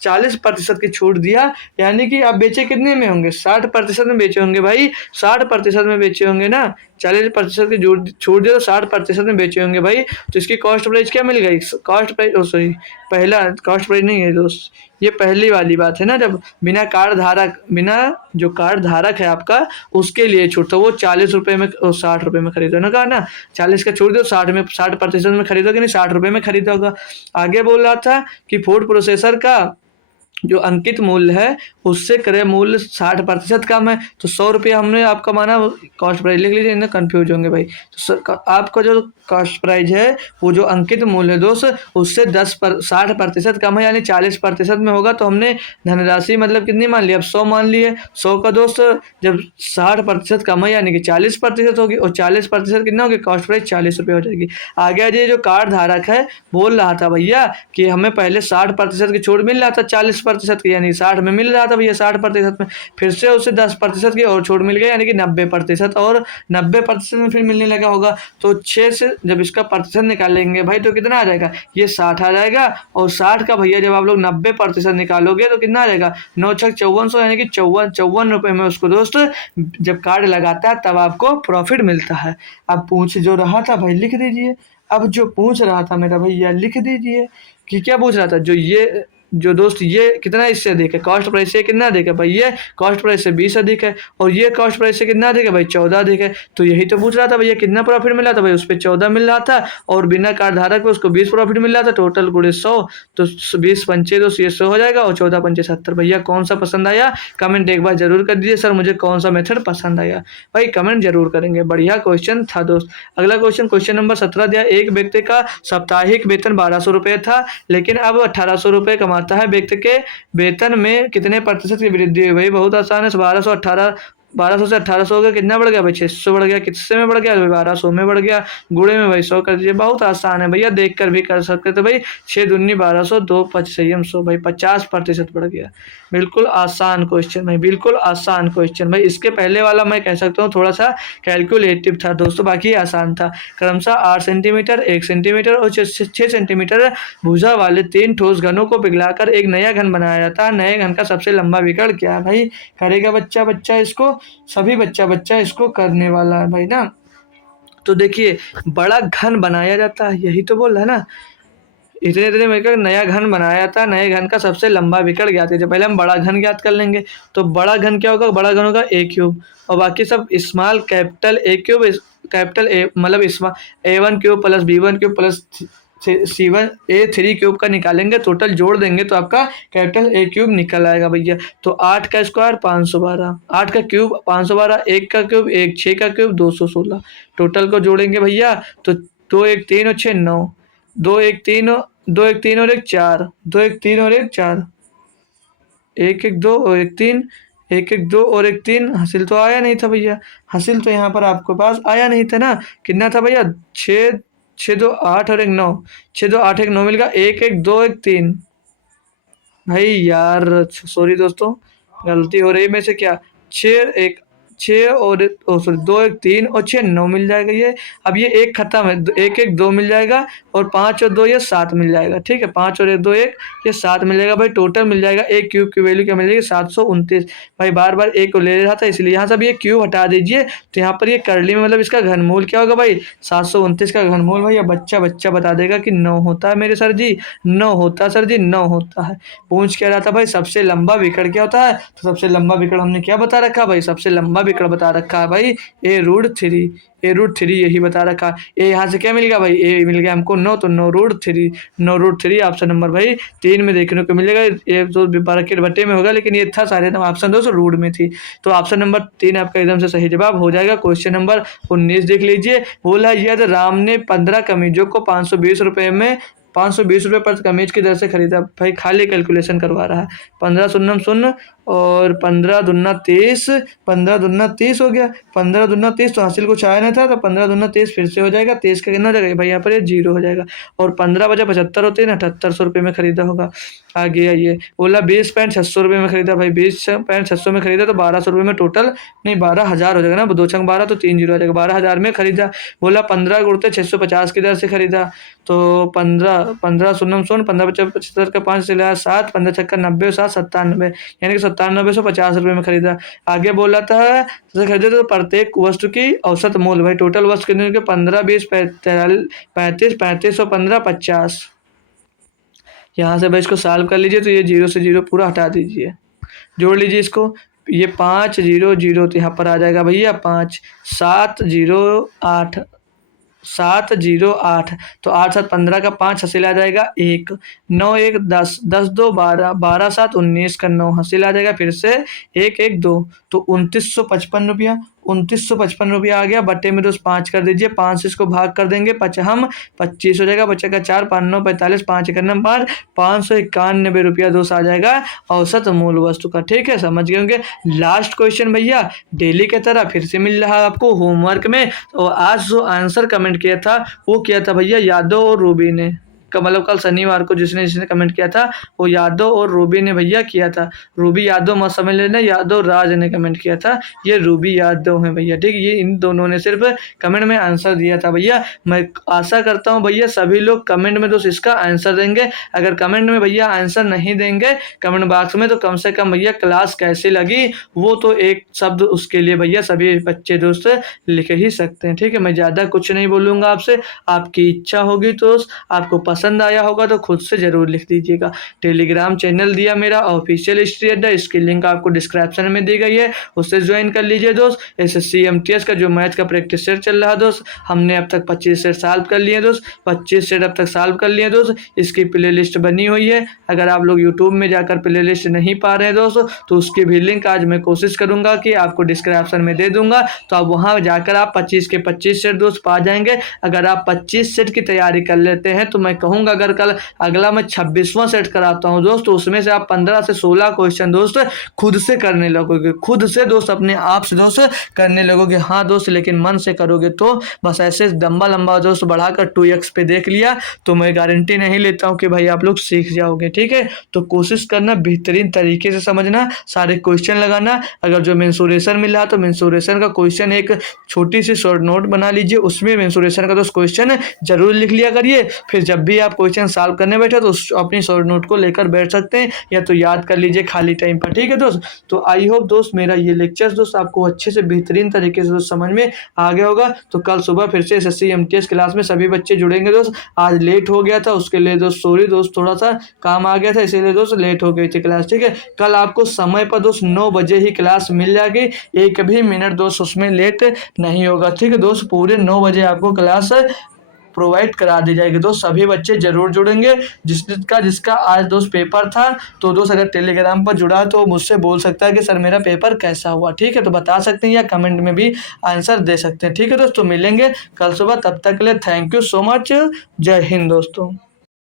40% की छूट दिया, यानी कि आप बेचे कितने में होंगे? 60% में बेचे होंगे भाई। 60% में बेचे होंगे ना, 40% की छूट दिया तो 60% में बेचे होंगे भाई। तो इसकी कॉस्ट प्राइस क्या मिल गई? कॉस्ट प्राइस, सॉरी, पहला कॉस्ट प्राइस नहीं है दोस्त, ये पहली वाली बात है ना, जब बिना कार्ड धारक, बिना जो कार्ड धारक है आपका उसके लिए छूट, तो वो 40 रुपये में, 60 रुपये में खरीदो ना, कहा ना 40 का छूट दो, 60% में खरीदोगे, नहीं 60 रुपये में खरीदा होगा। आगे बोल रहा था कि फूड प्रोसेसर का जो अंकित मूल्य है उससे क्रय मूल्य 60% कम है, तो 100 रुपये हमने आपका माना, कॉस्ट प्राइस लिख लीजिए, इन्हें कंफ्यूज होंगे भाई। तो आपका जो कॉस्ट प्राइस है वो जो अंकित मूल्य है दोस्त उससे 60% कम है, यानी 40% में होगा। तो हमने धनराशि मतलब कितनी मान ली? अब 100 मान ली है। 100 का दोस्त जब 60% कम है यानी कि 40% होगी, और 40% कितना होगी? कॉस्ट प्राइस 40 रुपये हो जाएगी। आगे ये जो कार्ड धारक है बोल रहा था भैया कि हमें पहले 60% की छूट मिल रहा था 40% की, यानी 60 में मिल रहा था भैया 60% में, फिर से उसे 10% की और छूट मिल गई, यानी कि 90%, और 90% में फिर मिलने लगा होगा। तो 6 से जब इसका प्रतिशत निकालेंगे भाई तो कितना आ जाएगा? ये 60 आ जाएगा, और 60 का भैया जब आप लोग 90% निकालोगे तो कितना आ जाएगा? 9 छक 5400, यानी कि 54 रुपये में उसको दोस्त जब कार्ड लगाता है तब आपको प्रॉफिट मिलता है। अब पूछ जो रहा था भाई लिख दीजिए। अब जो पूछ रहा था मेरा भैया लिख दीजिए कि क्या पूछ रहा था, जो दोस्त ये कितना इससे अधिक है, कॉस्ट प्राइस से कितना अधिक है भाई? ये कॉस्ट प्राइस से 20 अधिक है, और ये कॉस्ट प्राइस से कितना अधिक है भाई? 14 अधिक है। तो यही तो पूछ रहा था भैया कितना प्रॉफिट मिला था भाई? उस पर 14 मिल रहा था, और बिना कार्ड धारक पे उसको 20 प्रॉफिट मिल रहा था। टोटल गुणे 100, तो 20 पंचे तो 100 हो जाएगा, और 14 पंचे 70। भैया कौन सा पसंद आया? कमेंट एक बार जरूर कर दीजिए सर मुझे कौन सा मेथड पसंद आया। भाई कमेंट जरूर करेंगे। बढ़िया क्वेश्चन था दोस्त। अगला क्वेश्चन नंबर 17 दिया, एक व्यक्ति का साप्ताहिक वेतन 1200 रुपये था, लेकिन अब 1800 रुपये कमाता है। व्यक्ति के वेतन में कितने प्रतिशत की वृद्धि हुई? भाई बहुत आसान है। 1200 से 1800 हो गया, कितना बढ़ गया भाई? 600 बढ़ गया। किससे में बढ़ गया? 1200 में बढ़ गया। गुणे में भाई 100 कर दीजिए, बहुत आसान है भैया, देख कर भी कर सकते थे भाई। 6 दूनी 1200, 2 5 संयम 100 भाई, 50% बढ़ गया। बिल्कुल आसान क्वेश्चन भाई, बिल्कुल आसान क्वेश्चन भाई। इसके पहले वाला मैं कह सकता हूँ थोड़ा सा कैलकुलेटिव था दोस्तों, बाकी आसान था। क्रमशः 8 सेंटीमीटर, 1 सेंटीमीटर और 6 सेंटीमीटर भुजा वाले 3 ठोस घनों को पिघलाकर एक नया घन बनाया जाता है। नए घन का सबसे लंबा विकर्ण क्या है? भाई करेगा बच्चा इसको, सभी बच्चा इसको करने वाला है भाई ना। तो देखिए बड़ा घन बनाया जाता है, यही तो बोल रहा है ना, इतने इतने मिलकर नया घन बनाया जाता है। नए घन का सबसे लंबा विकर्ण ज्ञात कीजिए। पहले हम बड़ा घन ज्ञात कर लेंगे, तो बड़ा घन क्या होगा? बड़ा घन होगा a क्यूब, और बाकी सब small capital A cube, capital A मतलब small A1 cube plus B1 cube plus C1 A3 cube का निकालेंगे, टोटल जोड़ देंगे तो आपका कैपिटल A क्यूब निकल आएगा भैया। तो 8 का स्क्वायर 512, 8 का क्यूब 512, 1 का क्यूब 1, 6 का क्यूब 216, टोटल को जोड़ेंगे भैया तो 2 1 3 और 6 9, 2 1 3 और 1 4, 2 1 3 और 1 4, 1 1 2 और 1 3, 1 1 2 और 1 3। हासिल तो आया नहीं था भैया, हासिल तो यहाँ पर आपके पास आया नहीं था ना। कितना था भैया? 6 6 2 8 और 1 9, 6 2 8 1 9 मिल गया। 1 1 2 1 3 भाई यार, सॉरी दोस्तों गलती हो रही है मेरे से। क्या 6 और सॉरी 2 1 3 और 6 9 मिल जाएगा ये। अब ये 1 खत्म है, 1 1 2 मिल जाएगा, और 5 और 2 ये 7 मिल जाएगा। ठीक है, 5 और 1 2 1 ये 7 मिल जाएगा भाई। टोटल मिल जाएगा एक क्यूब की वैल्यू क्या मिल जाएगी? 729। भाई बार बार एक को ले रहा था इसलिए यहाँ से अब ये क्यूब हटा दीजिए, तो यहाँ पर ये करली में मतलब इसका घनमूल क्या होगा भाई? 729 का घनमूल भैया बच्चा बता देगा कि 9 होता है मेरे सर जी, 9 होता है सर जी, 9 होता है। पूछ कह रहा था भाई सबसे लंबा विकर्ण क्या होता है, तो सबसे लंबा विकर्ण हमने क्या बता रखा भाई? सबसे लंबा एकड़ बता रखा है भाई, A√3 यही बता रखा है। ए यहाँ से क्या मिल गया भाई, ए मिल गया हमको 9, तो 9√3 ऑप्शन नंबर भाई 3 में देखने को मिलेगा। ये तो ब्रैकेट बटे में होगा, लेकिन ये था सारे ऑप्शन दोस्तों रूट में थी, तो ऑप्शन नंबर 3 आपका एकदम से सही जवाब हो जाएगा। क्वेश्चन नंबर 19 देख लीजिए, बोला यदि राम ने 15 कमीजों को 520 रुपये में 520 रुपये पर कमीज की दर से खरीदा। भाई खाली कैलकुलेशन करवा रहा है। 15 शून्य शून्य और 15 दूना 30, 15 दूना 30 हो गया, 15 दूना 30 तो हासिल कुछ आया नहीं था, तो 15 दूना 30 फिर से हो जाएगा, 30 का कितना हो जाएगा भाई, यहाँ पर ये 0 हो जाएगा। और 15 बजे 75 होते हैं ना, 7800 रुपये में खरीदा होगा। आगे आइए, बोला 20 पैंट 600 रुपये में खरीदा। भाई 20 पैंट 600 में खरीदा तो 1200 रुपये में टोटल, नहीं 12,000 हो जाएगा ना, 2 छंग 12 तो 3 जीरो आ जाएगा, 12,000 में खरीदा। बोला 15 कुर्ते 650 की दर से खरीदा, तो 15 शून्य शून्य 15 75 का 5 से लिया 7, 15 छक्का 90 7 97, यानी कि 9750 रुपये में खरीदा। आगे बोला था खरीदे तो प्रत्येक वस्तु की औसत मूल्य, भाई टोटल वस्तु कितने के 15 20 35 35 और 15 50। यहाँ से भाई इसको सॉल्व कर लीजिए, तो ये 0 से 0 पूरा हटा दीजिए, जोड़ लीजिए इसको। ये 5 0 0 तो यहाँ पर आ जाएगा भैया 5, 7 0 8, 7 0 8, तो 8 7 15 का 5 हासिल आ जाएगा 1, 9 1 10, 10 2 12, 12 7 19 का 9 हासिल आ जाएगा, फिर से 1 1 2, तो 2955 रुपया, 2955 रुपया आ गया। बट्टे में 5 कर दीजिए, 5 से इसको भाग कर देंगे, 25 हो जाएगा, बच्चे का 4 5 9 45, 5 1 5, 591 रुपया दोस्त आ जाएगा औसत मूल वस्तु का। ठीक है, समझ गए होंगे। लास्ट क्वेश्चन भैया डेली की तरह फिर से मिल रहा है आपको होमवर्क में, और आज जो आंसर कमेंट किया था वो किया था भैया यादव और रूबी ने, मतलब कल शनिवार को जिसने जिसने कमेंट किया था वो यादव और रूबी ने भैया किया था। रूबी यादव मत समझ लेना, यादव राज ने कमेंट किया था, ये रूबी यादव है भैया। ठीक, ये इन दोनों ने सिर्फ कमेंट में आंसर दिया था भैया। मैं आशा करता हूँ भैया सभी लोग कमेंट में दोस्त इसका आंसर देंगे। अगर कमेंट में भैया आंसर नहीं देंगे कमेंट बॉक्स में, तो कम से कम भैया क्लास कैसी लगी वो तो एक शब्द उसके लिए भैया सभी बच्चे दोस्त लिख ही सकते हैं। ठीक है, मैं ज़्यादा कुछ नहीं बोलूँगा आपसे, आपकी इच्छा होगी तो आपको पसंद आया होगा तो खुद से ज़रूर लिख दीजिएगा। टेलीग्राम चैनल दिया मेरा ऑफिशियल हिस्ट्री अड्डा, इसकी लिंक आपको डिस्क्रिप्शन में दी गई है, उससे ज्वाइन कर लीजिए दोस्त। SSC MTS का जो मैथ का प्रैक्टिस सेट चल रहा है दोस्त, हमने अब तक 25 सेट सॉल्व कर लिए दोस्त, 25 सेट अब तक सॉल्व कर लिए दोस्त। इसकी प्ले लिस्ट बनी हुई है, अगर आप लोग यूट्यूब में जाकर प्ले लिस्ट नहीं पा रहे हैं दोस्तों तो उसकी भी लिंक आज मैं कोशिश करूँगा कि आपको डिस्क्रिप्शन में दे दूँगा, तो आप वहाँ जाकर आप 25 के 25 सेट दोस्त पा जाएंगे। अगर आप 25 सेट की तैयारी कर लेते हैं तो मैं कहूँगा अगर कल अगला मैं 26वां सेट कराता हूँ दोस्त, तो उसमें से आप 15 से 16 क्वेश्चन दोस्त खुद से करने लगोगे, खुद से दोस्त अपने आप से दोस्त करने लगोगे। हाँ दोस्त, लेकिन मन से करोगे तो, बस ऐसे लंबा लंबा दोस्त बढ़ाकर 2x पे देख लिया तो मैं गारंटी नहीं लेता हूँ कि भाई आप लोग सीख जाओगे। ठीक है, तो कोशिश करना बेहतरीन तरीके से समझना, सारे क्वेश्चन लगाना। अगर जो मेंसुरेशन मिल रहा तो मेंसुरेशन का क्वेश्चन एक छोटी सी शॉर्ट नोट बना लीजिए, उसमें मेंसुरेशन का दोस्त क्वेश्चन जरूर लिख लिया करिए। फिर जब भी आप क्वेश्चन सॉल्व करने बैठे तो अपनी शॉर्ट नोट को लेकर बैठ सकते हैं, या तो याद कर लीजिए खाली टाइम पर। ठीक है दोस्त, तो आई होप दोस्त मेरा ये लेक्चर दोस्त आपको अच्छे से बेहतरीन तरीके से दोस्त समझ में आ गया होगा। तो कल सुबह फिर से SSC MTS क्लास में सभी बच्चे जुड़ेंगे दोस्त। आज लेट हो गया था उसके लिए दोस्त सॉरी दोस्त, थोड़ा सा काम आ गया था इसीलिए दोस्त लेट हो गई थी क्लास। ठीक है, कल आपको समय पर दोस्त 9 बजे ही क्लास मिल जाएगी, एक भी मिनट दोस्त उसमें लेट नहीं होगा। ठीक है दोस्त, पूरे 9 बजे आपको क्लास प्रोवाइड करा दी जाएगी दोस्त। सभी बच्चे जरूर जुड़ेंगे, जिसका आज दोस्त पेपर था, तो दोस्त अगर टेलीग्राम पर जुड़ा तो मुझसे बोल सकता है कि सर मेरा पेपर कैसा हुआ। ठीक है, तो बता सकते हैं या कमेंट में भी आंसर दे सकते हैं। ठीक है दोस्तों, मिलेंगे कल सुबह, तब तक के लिए थैंक यू सो मच, जय हिंद दोस्तों।